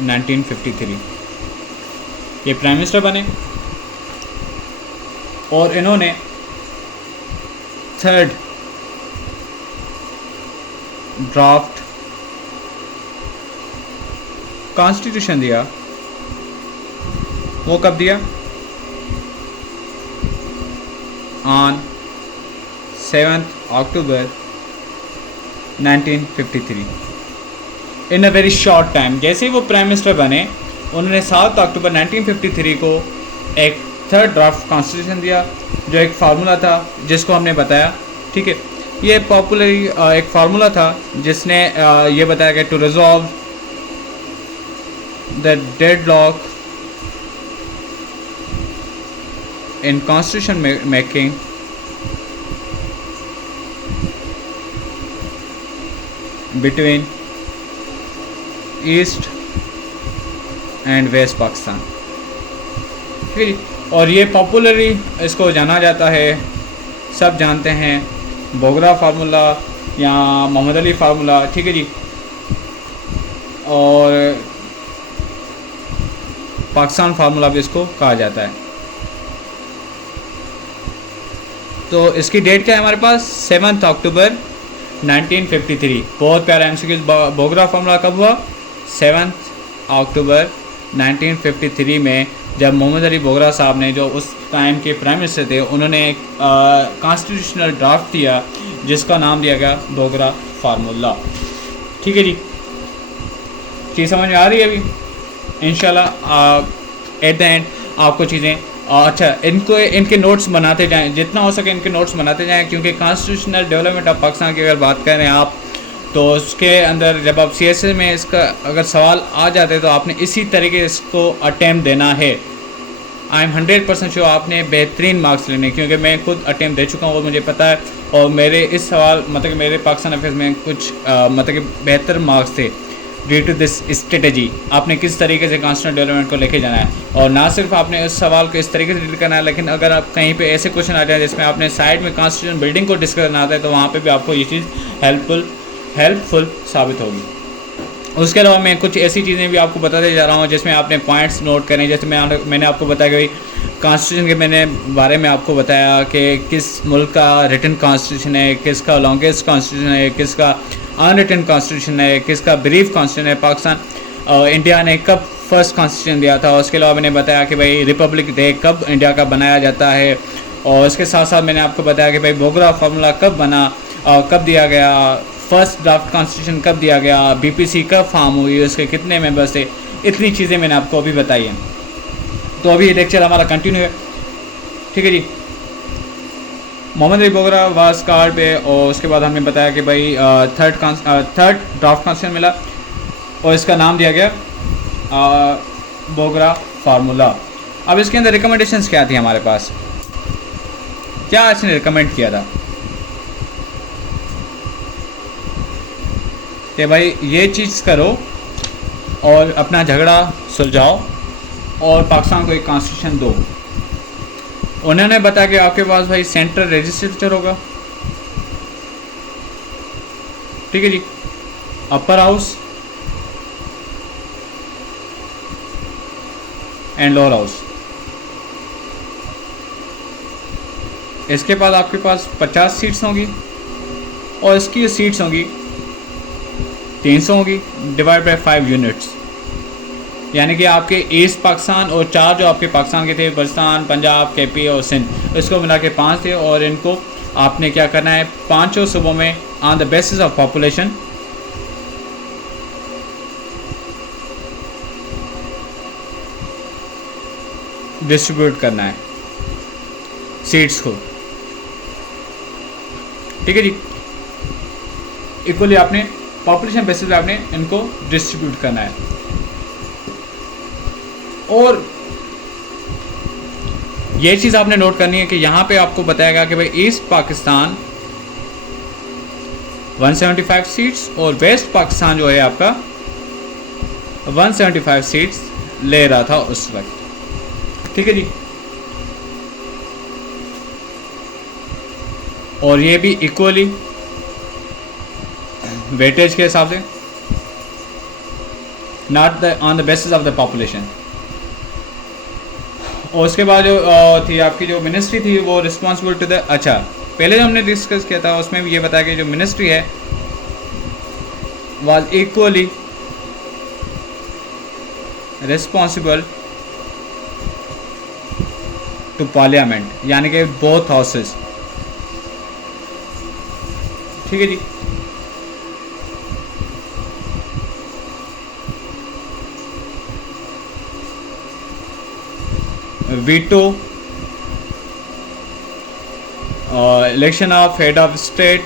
1953 ये प्राइम मिनिस्टर बने और इन्होंने थर्ड ड्राफ्ट कॉन्स्टिट्यूशन दिया। वो कब दिया? On 7 October 1953 in a very short time. जैसे ही वो प्राइम मिनिस्टर बने उन्होंने 7 अक्टूबर 1953 को एक थर्ड ड्राफ्ट कॉन्स्टिट्यूशन दिया, जो एक फार्मूला था जिसको हमने बताया, ठीक है। ये पॉपुलर एक फार्मूला था जिसने ये बताया कि to resolve the deadlock in constitution making between east and west Pakistan, ठीक है। और ये पॉपुलरली इसको जाना जाता है, सब जानते हैं, बोगरा फार्मूला या मोहम्मद अली फार्मूला, ठीक है जी। और पाकिस्तान फार्मूला भी इसको कहा जाता है। तो इसकी डेट क्या है हमारे पास? 7 अक्टूबर 1953। बहुत प्यारा एमसीक्यू। बोगरा फार्मूला कब हुआ? 7 अक्टूबर 1953 में, जब मोहम्मद अली बोगरा साहब ने, जो उस टाइम के प्राइम मिनिस्टर थे, उन्होंने एक कॉन्स्टिट्यूशनल ड्राफ्ट दिया जिसका नाम दिया गया बोगरा फार्मूला, ठीक है जी। चीज़ समझ में आ रही है अभी? इंशाल्लाह एट द एंड आपको चीज़ें अच्छा, इनको इनके नोट्स बनाते जाएं, जितना हो सके इनके नोट्स बनाते जाएं, क्योंकि कॉन्स्टिट्यूशनल डेवलपमेंट ऑफ पाकिस्तान की अगर बात करें आप, तो उसके अंदर जब आप CSS में इसका अगर सवाल आ जाते हैं तो आपने इसी तरीके इसको अटैम्प्ट देना है। आई एम 100% श्योर आपने बेहतरीन मार्क्स लेने, क्योंकि मैं खुद अटैम्प्ट दे चुका हूँ, वो मुझे पता है। और मेरे इस सवाल मतलब कि मेरे पाकिस्तान अफेयर्स में कुछ मतलब कि बेहतर मार्क्स थे ड्यू टू दिस स्ट्रेटजी। आपने किस तरीके से कॉन्स्टिट्यूशनल डेवलपमेंट को लेके जाना है, और ना सिर्फ आपने उस सवाल को इस तरीके से डील करना है, लेकिन अगर आप कहीं पे ऐसे क्वेश्चन आ जाए जिसमें आपने साइड में कॉन्स्टिट्यूशन बिल्डिंग को डिस्कस करना आता है, तो वहाँ पे भी आपको ये चीज़ हेल्पफुल साबित होगी। उसके अलावा मैं कुछ ऐसी चीज़ें भी आपको बताते जा रहा हूँ जिसमें आपने पॉइंट्स नोट करें। जैसे मैंने आपको बताया कि भाई कॉन्स्टिट्यूशन के मैंने बारे में आपको बताया कि किस मुल्क का रिटन कॉन्स्टिट्यूशन है, किसका लॉन्गेस्ट कॉन्स्टिट्यूशन है, किसका अनरिटन कॉन्स्टिट्यूशन है, किसका ब्रीफ कॉन्स्टिट्यूशन है। पाकिस्तान इंडिया ने कब फर्स्ट कॉन्स्टिट्यूशन दिया था। उसके अलावा मैंने बताया कि भाई रिपब्लिक डे कब इंडिया का बनाया जाता है। और उसके साथ साथ मैंने आपको बताया कि भाई बोगरा फार्मूला कब बना, कब दिया गया, फर्स्ट ड्राफ्ट कॉन्स्टिट्यूशन कब दिया गया, BPC कब फॉर्म हुई, उसके कितने मेंबर्स थे। इतनी चीज़ें मैंने आपको अभी बताई हैं। तो अभी ये लेक्चर हमारा कंटिन्यू है, ठीक है जी। मोहम्मद अली बोगरा वाज कार्ड पे, और उसके बाद हमने बताया कि भाई थर्ड ड्राफ्ट कॉन्स्टिट्यूशन मिला और इसका नाम दिया गया बोगरा फार्मूला। अब इसके अंदर रिकमेंडेशंस क्या थी हमारे पास, क्या इसने रिकमेंड किया था कि भाई ये चीज़ करो और अपना झगड़ा सुलझाओ और पाकिस्तान को एक कॉन्स्टिट्यूशन दो। उन्होंने बताया कि आपके पास भाई सेंट्रल लेजिस्लेचर होगा, ठीक है जी, upper house and lower house. इसके बाद आपके पास 50 सीट्स होंगी और इसकी जो सीट्स होंगी 300 होगी डिवाइड बाय 5 यूनिट्स, यानी कि आपके ईस्ट पाकिस्तान और 4 जो आपके पाकिस्तान के थे, बलूचिस्तान, पंजाब, KP और सिंध, इसको मिला के 5 थे। और इनको आपने क्या करना है, 5 सूबों में on the basis of population distribute करना है सीट्स को, ठीक है जी। इक्वली आपने पॉपुलेशन बेसिस पे आपने इनको डिस्ट्रीब्यूट करना है। और ये चीज़ आपने नोट करनी है कि यहाँ पे आपको बताएगा कि भाई ईस्ट पाकिस्तान 175 सीट्स और वेस्ट पाकिस्तान जो है आपका 175 सीट्स ले रहा था उस वक्त, ठीक है जी। और ये भी इक्वली वेटेज के हिसाब से, not on the basis of the population. और उसके बाद जो थी आपकी जो मिनिस्ट्री थी वो रिस्पॉन्सिबल टू द, अच्छा पहले जो हमने डिस्कस किया था उसमें भी ये बताया कि जो मिनिस्ट्री है was equally responsible to parliament, यानी कि बोथ हाउसेस, ठीक है जी। Veto, election of head of state,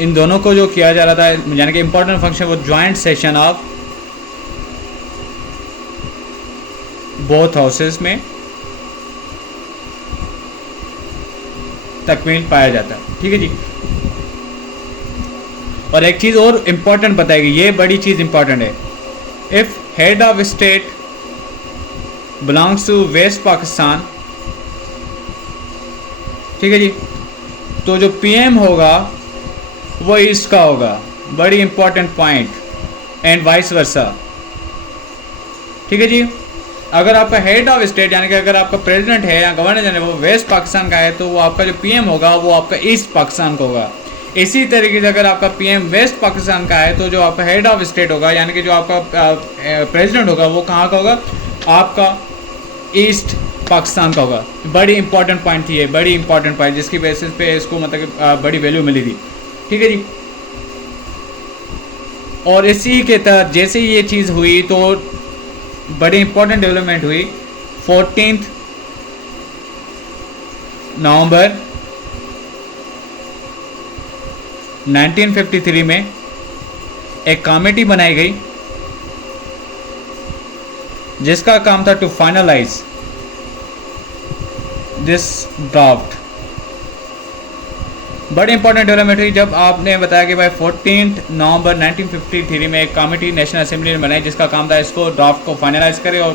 इन दोनों को जो किया जा रहा था, यानी कि इंपॉर्टेंट फंक्शन वो joint session of both houses में तकमील पाया जाता है, ठीक है जी। और एक चीज़ और इम्पॉर्टेंट बताएगी, ये बड़ी चीज़ इंपॉर्टेंट है, if head of state belongs to west Pakistan, ठीक है जी, तो जो PM होगा वो ईस्ट का होगा, बड़ी important point, and vice versa, ठीक है जी। अगर आपका हेड ऑफ स्टेट यानी कि अगर आपका प्रेसिडेंट है या गवर्नर जनरल वो वेस्ट पाकिस्तान का है, तो वो आपका जो PM होगा वो आपका ईस्ट पाकिस्तान का होगा। इसी तरीके से अगर आपका PM वेस्ट पाकिस्तान का है, तो जो आपका हेड ऑफ स्टेट होगा यानी कि जो आपका प्रेसिडेंट होगा वो कहाँ का होगा, आपका ईस्ट पाकिस्तान का होगा। बड़ी इंपॉर्टेंट पॉइंट थी ये, बड़ी इंपॉर्टेंट पॉइंट जिसकी बेसिस पे इसको मतलब बड़ी वैल्यू मिली थी, ठीक है जी। और इसी के तहत जैसे ये चीज़ हुई तो बड़ी इंपॉर्टेंट डेवलपमेंट हुई 14 नवंबर 1953 में एक कमेटी बनाई गई जिसका काम था टू फाइनलाइज दिस ड्राफ्ट। बड़ी इंपॉर्टेंट डेवलपमेंट हुई जब आपने बताया कि भाई 14 नवंबर 1953 में एक कमेटी नेशनल असेंबली ने बनाई जिसका काम था इसको ड्राफ्ट को फाइनलाइज करे और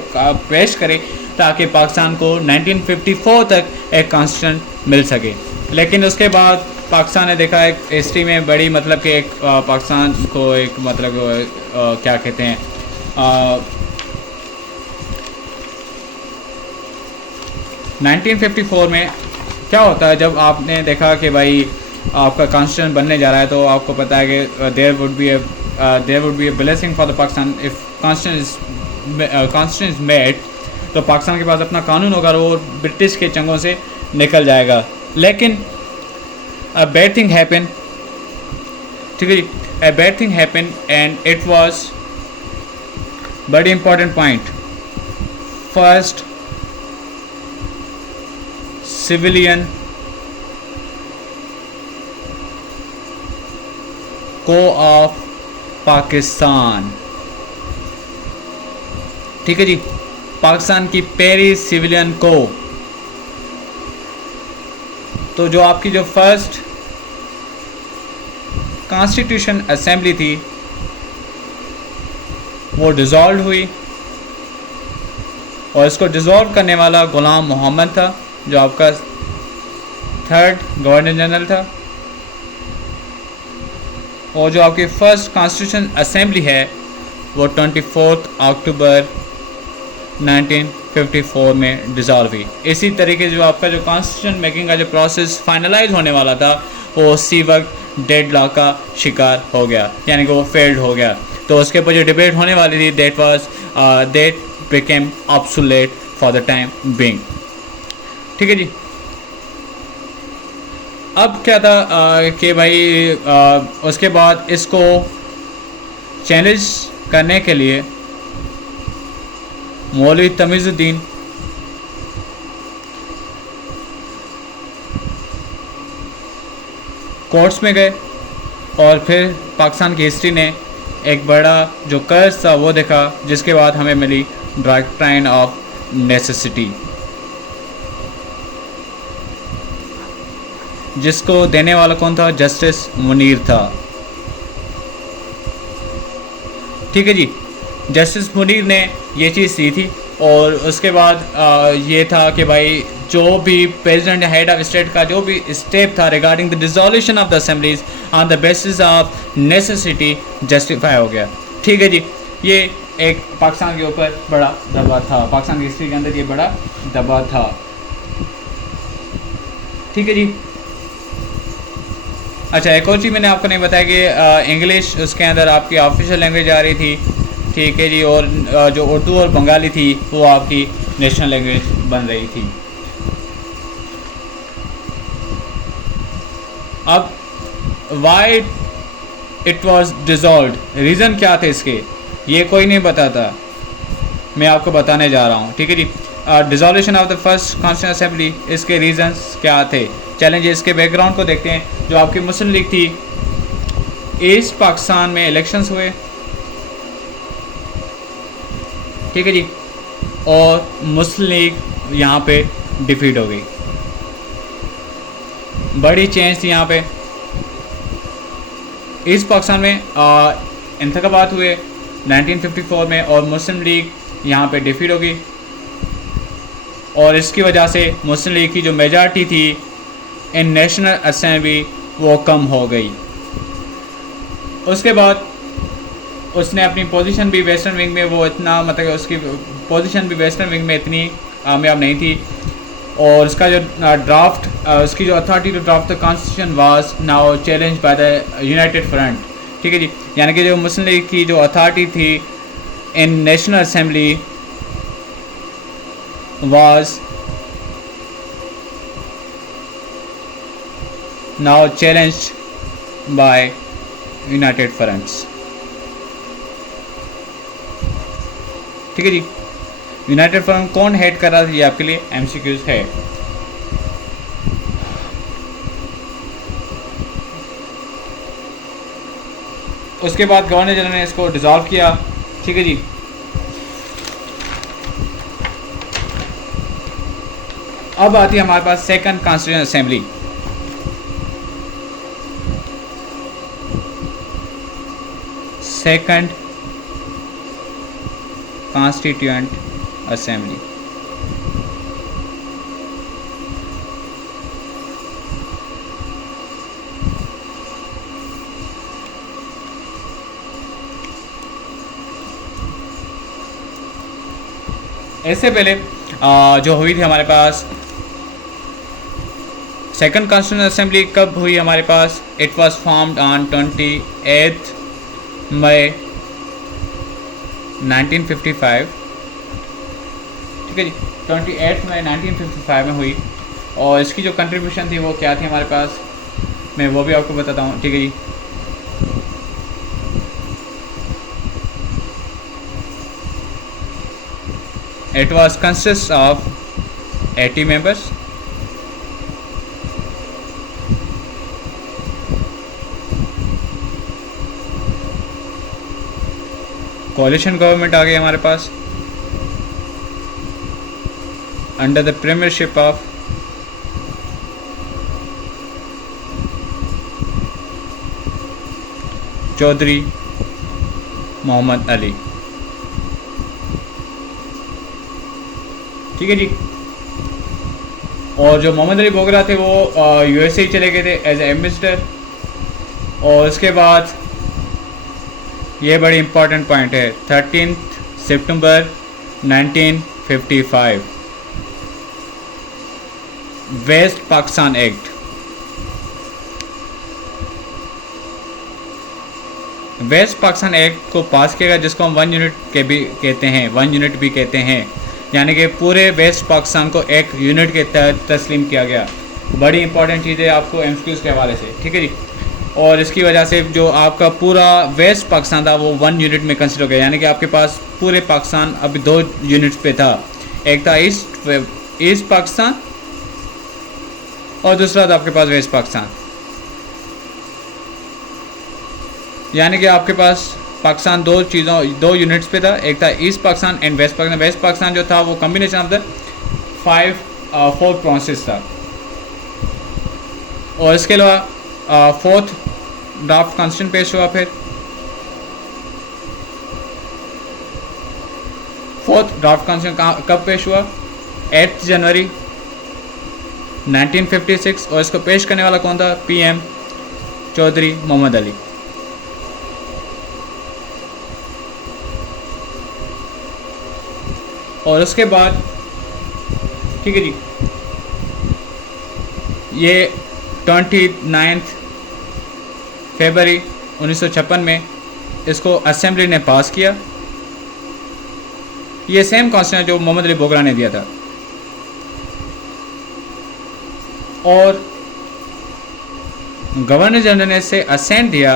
पेश करे ताकि पाकिस्तान को 1954 तक एक कॉन्स्टिट्यूशन मिल सके। लेकिन उसके बाद पाकिस्तान ने देखा एक हिस्ट्री में बड़ी मतलब कि एक पाकिस्तान को एक मतलब क्या कहते हैं 1954 में क्या होता है जब आपने देखा कि भाई आपका कॉन्स्टिट्यूशन बनने जा रहा है तो आपको पता है कि there would be a blessing for the Pakistan if constitution is made, तो पाकिस्तान के पास अपना कानून होगा और वो ब्रिटिश के चंगों से निकल जाएगा। लेकिन a bad thing happened, ठीक है जी, a bad thing happened and it was very important point. First civilian coup of Pakistan, ठीक है जी, पाकिस्तान की पहली सिविलियन को। तो जो आपकी जो फर्स्ट कॉन्स्टिट्यूशन असेंबली थी वो डिज़ोल्व हुई और इसको डिज़ोल्व करने वाला गुलाम मोहम्मद था जो आपका 3rd गवर्नर जनरल था। और जो आपकी फर्स्ट कॉन्स्टिट्यूशन असेंबली है वो 24 अक्टूबर 1954 में डिज़ोल्व हुई। इसी तरीके से जो आपका जो कॉन्स्टिट्यूशन मेकिंग का जो प्रोसेस फाइनलाइज होने वाला था वो उसी वक्त डेडलॉक का शिकार हो गया, यानी कि वो फेल्ड हो गया। तो उसके ऊपर जो डिबेट होने वाली थी that became obsolete for the time being, ठीक है जी। अब क्या था कि भाई उसके बाद इसको चैलेंज करने के लिए मौलवी तमीज़ुद्दीन कोर्ट्स में गए और फिर पाकिस्तान की हिस्ट्री ने एक बड़ा जो कर्ज था वो देखा, जिसके बाद हमें मिली डॉक्ट्राइन ऑफ नेसेसिटी, जिसको देने वाला कौन था? जस्टिस मुनीर था, ठीक है जी। जस्टिस मुनीर ने ये चीज़ दी थी और उसके बाद ये था कि भाई जो भी प्रेसिडेंट हेड ऑफ स्टेट का जो भी स्टेप था regarding the dissolution of the assemblies on the basis of necessity justify हो गया, ठीक है जी। ये एक पाकिस्तान के ऊपर बड़ा दबाव था, पाकिस्तान की हिस्ट्री के अंदर ये बड़ा दबाव था, ठीक है जी। अच्छा, एक और चीज़ मैंने आपको नहीं बताया कि इंग्लिश उसके अंदर आपकी ऑफिशियल लैंग्वेज आ रही थी, ठीक है जी, और जो उर्दू और बंगाली थी वो आपकी नेशनल लैंग्वेज बन रही थी। अब why it was dissolved, reason क्या थे इसके, ये कोई नहीं बताता, मैं आपको बताने जा रहा हूँ, ठीक है जी। Dissolution of the first constitution assembly, इसके रीजंस क्या थे, चैलेंज इसके बैकग्राउंड को देखते हैं। जो आपकी मुस्लिम लीग थी, ईस्ट पाकिस्तान में इलेक्शंस हुए, ठीक है जी, और मुस्लिम लीग यहाँ पे डिफीट हो गई, बड़ी चेंज थी यहाँ पे। ईस्ट पाकिस्तान में इंतखाबात हुए 1954 में और मुस्लिम लीग यहाँ पे डिफीट हो गई और इसकी वजह से मुस्लिम लीग की जो मेजॉरिटी थी इन नेशनल असेंबली वो कम हो गई। उसके बाद उसने अपनी पोजीशन भी वेस्टर्न विंग में वो इतना मतलब उसकी पोजीशन भी वेस्टर्न विंग में इतनी कामयाब नहीं थी और उसका जो ड्राफ्ट उसकी जो authority to draft the constitution was now challenge by the united front, ठीक है जी। यानी कि जो मुस्लिम लीग की जो अथॉरिटी थी in national assembly was now challenged by united fronts, ठीक है जी। यूनाइटेड फोरम कौन हेड कर रहा था, ये आपके लिए एमसीक्यूज है। उसके बाद गवर्नर जनरल ने इसको डिसॉल्व किया, ठीक है जी। अब आती है हमारे पास second constituent assembly. Second constituent assembly. इससे पहले जो हुई थी हमारे पास सेकंड कॉन्स्टिट्यूएंट असेंबली कब हुई हमारे पास, इट वाज फॉर्म्ड ऑन 28 मई 1955, ठीक है जी। 28 मई 1955 में हुई, और इसकी जो कंट्रीब्यूशन थी वो क्या थी हमारे पास, मैं वो भी आपको बताता हूँ, ठीक है जी। It was consists of 80 members. कोalition गवर्नमेंट आ गई हमारे पास under the premiership of Chaudhry Muhammad Ali, ठीक है जी। और जो मोहम्मद अली बोगरा थे वो यूएसए चले गए थे एज एम्बेसडर। और उसके बाद ये बड़ी इंपॉर्टेंट पॉइंट है, 13 सितंबर 1955 west Pakistan act. West Pakistan act को पास किया गया, जिसको हम 1 यूनिट के भी कहते हैं, 1 यूनिट भी कहते हैं, यानी कि पूरे वेस्ट पाकिस्तान को एक यूनिट के तहत तस्लीम किया गया। बड़ी इंपॉर्टेंट चीज़ है आपको एमसीक्यूज़ के हवाले से, ठीक है जी। और इसकी वजह से जो आपका पूरा वेस्ट पाकिस्तान था वो 1 यूनिट में कंसिडर हो गया, यानी कि आपके पास पूरे पाकिस्तान अभी 2 यूनिट्स पे था, एक था ईस्ट पाकिस्तान और दूसरा था आपके पास वेस्ट पाकिस्तान। यानी कि आपके पास पाकिस्तान 2 यूनिट्स पे था, एक था east Pakistan and west Pakistan. West Pakistan जो था वो कम्बिनेशन ऑफ द 4 प्रोविंसेस था। और इसके अलावा 4th ड्राफ्ट कॉन्स्टिट्यूशन पेश हुआ, फिर 4th ड्राफ्ट कॉन्स्टिट्यूशन कब पेश हुआ, 8 जनवरी 1956। और इसको पेश करने वाला कौन था, PM चौधरी मोहम्मद अली। और उसके बाद, ठीक है जी, ये 29 फरवरी 1956 में इसको असेंबली ने पास किया। ये सेम कॉन्स्टिट्यूशन जो मोहम्मद अली बोगरा ने दिया था। और गवर्नर जनरल ने इसे असेंट दिया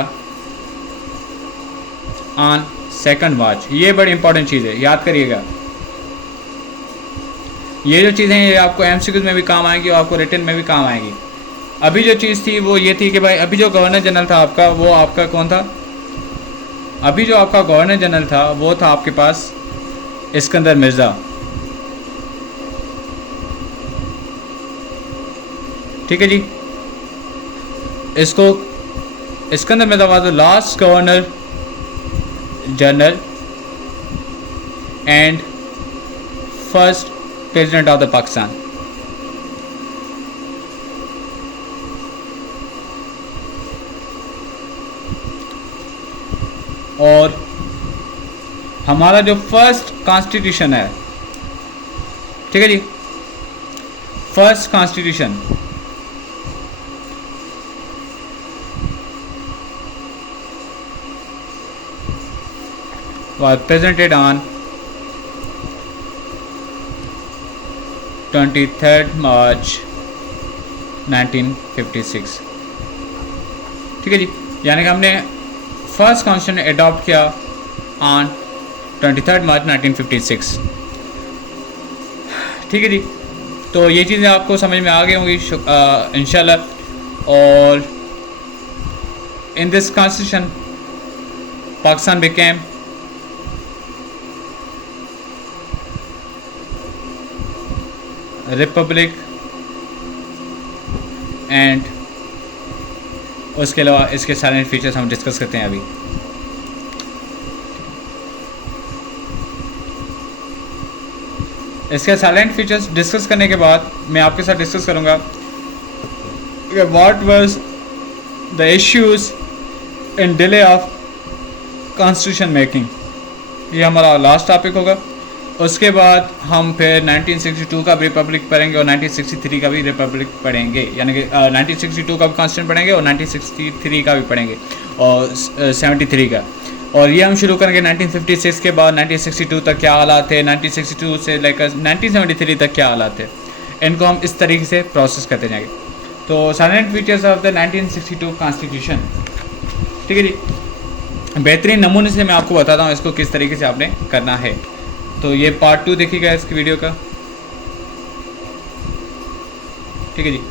ऑन 2 मार्च। ये बड़ी इंपॉर्टेंट चीज़ है, याद करिएगा। ये जो चीज़ें ये आपको एमसीक्यूज में भी काम आएंगी और आपको रिटन में भी काम आएंगी। अभी जो चीज़ थी वो ये थी कि भाई अभी जो गवर्नर जनरल था आपका, वो आपका कौन था, अभी जो आपका गवर्नर जनरल था वो था आपके पास इस्कंदर मिर्ज़ा, ठीक है जी। इसको Iskander Mirza was the last governor general and first president of the Pakistan. और हमारा जो फर्स्ट कॉन्स्टिट्यूशन है, ठीक है जी, first constitution was presented on 23rd March 1956, ठीक है जी। यानी कि हमने फर्स्ट कॉन्स्टिट्यूशन अडॉप्ट किया ऑन 23rd मार्च 1956। ठीक है जी। तो ये चीज़ें आपको समझ में आ गई होंगी इंशाल्लाह। और in this constitution Pakistan became Republic and उसके अलावा इसके साइलेंट फीचर्स हम डिस्कस करते हैं अभी। इसके साइलेंट फीचर्स डिस्कस करने के बाद मैं आपके साथ डिस्कस करूंगा कि what was the issues in delay of constitution making, ये हमारा लास्ट टॉपिक होगा। उसके बाद हम फिर 1962 का भी रिपब्लिक पढ़ेंगे और 1963 का भी रिपब्लिक पढ़ेंगे, यानी कि 1962 का भी कॉन्स्टिट्यूशन पढ़ेंगे और 1963 का भी पढ़ेंगे और 73 का। और ये हम शुरू करेंगे 1956 के बाद 1962 तक क्या हालात थे, 1962 से लेकर 1973 तक क्या हालात थे, इनको हम इस तरीके से प्रोसेस करते जाएंगे। तो salient features of the 1962 constitution, ठीक है जी। बेहतरीन नमूने से मैं आपको बताता हूँ इसको किस तरीके से आपने करना है। तो ये पार्ट 2 देखिएगा इसकी वीडियो का, ठीक है जी।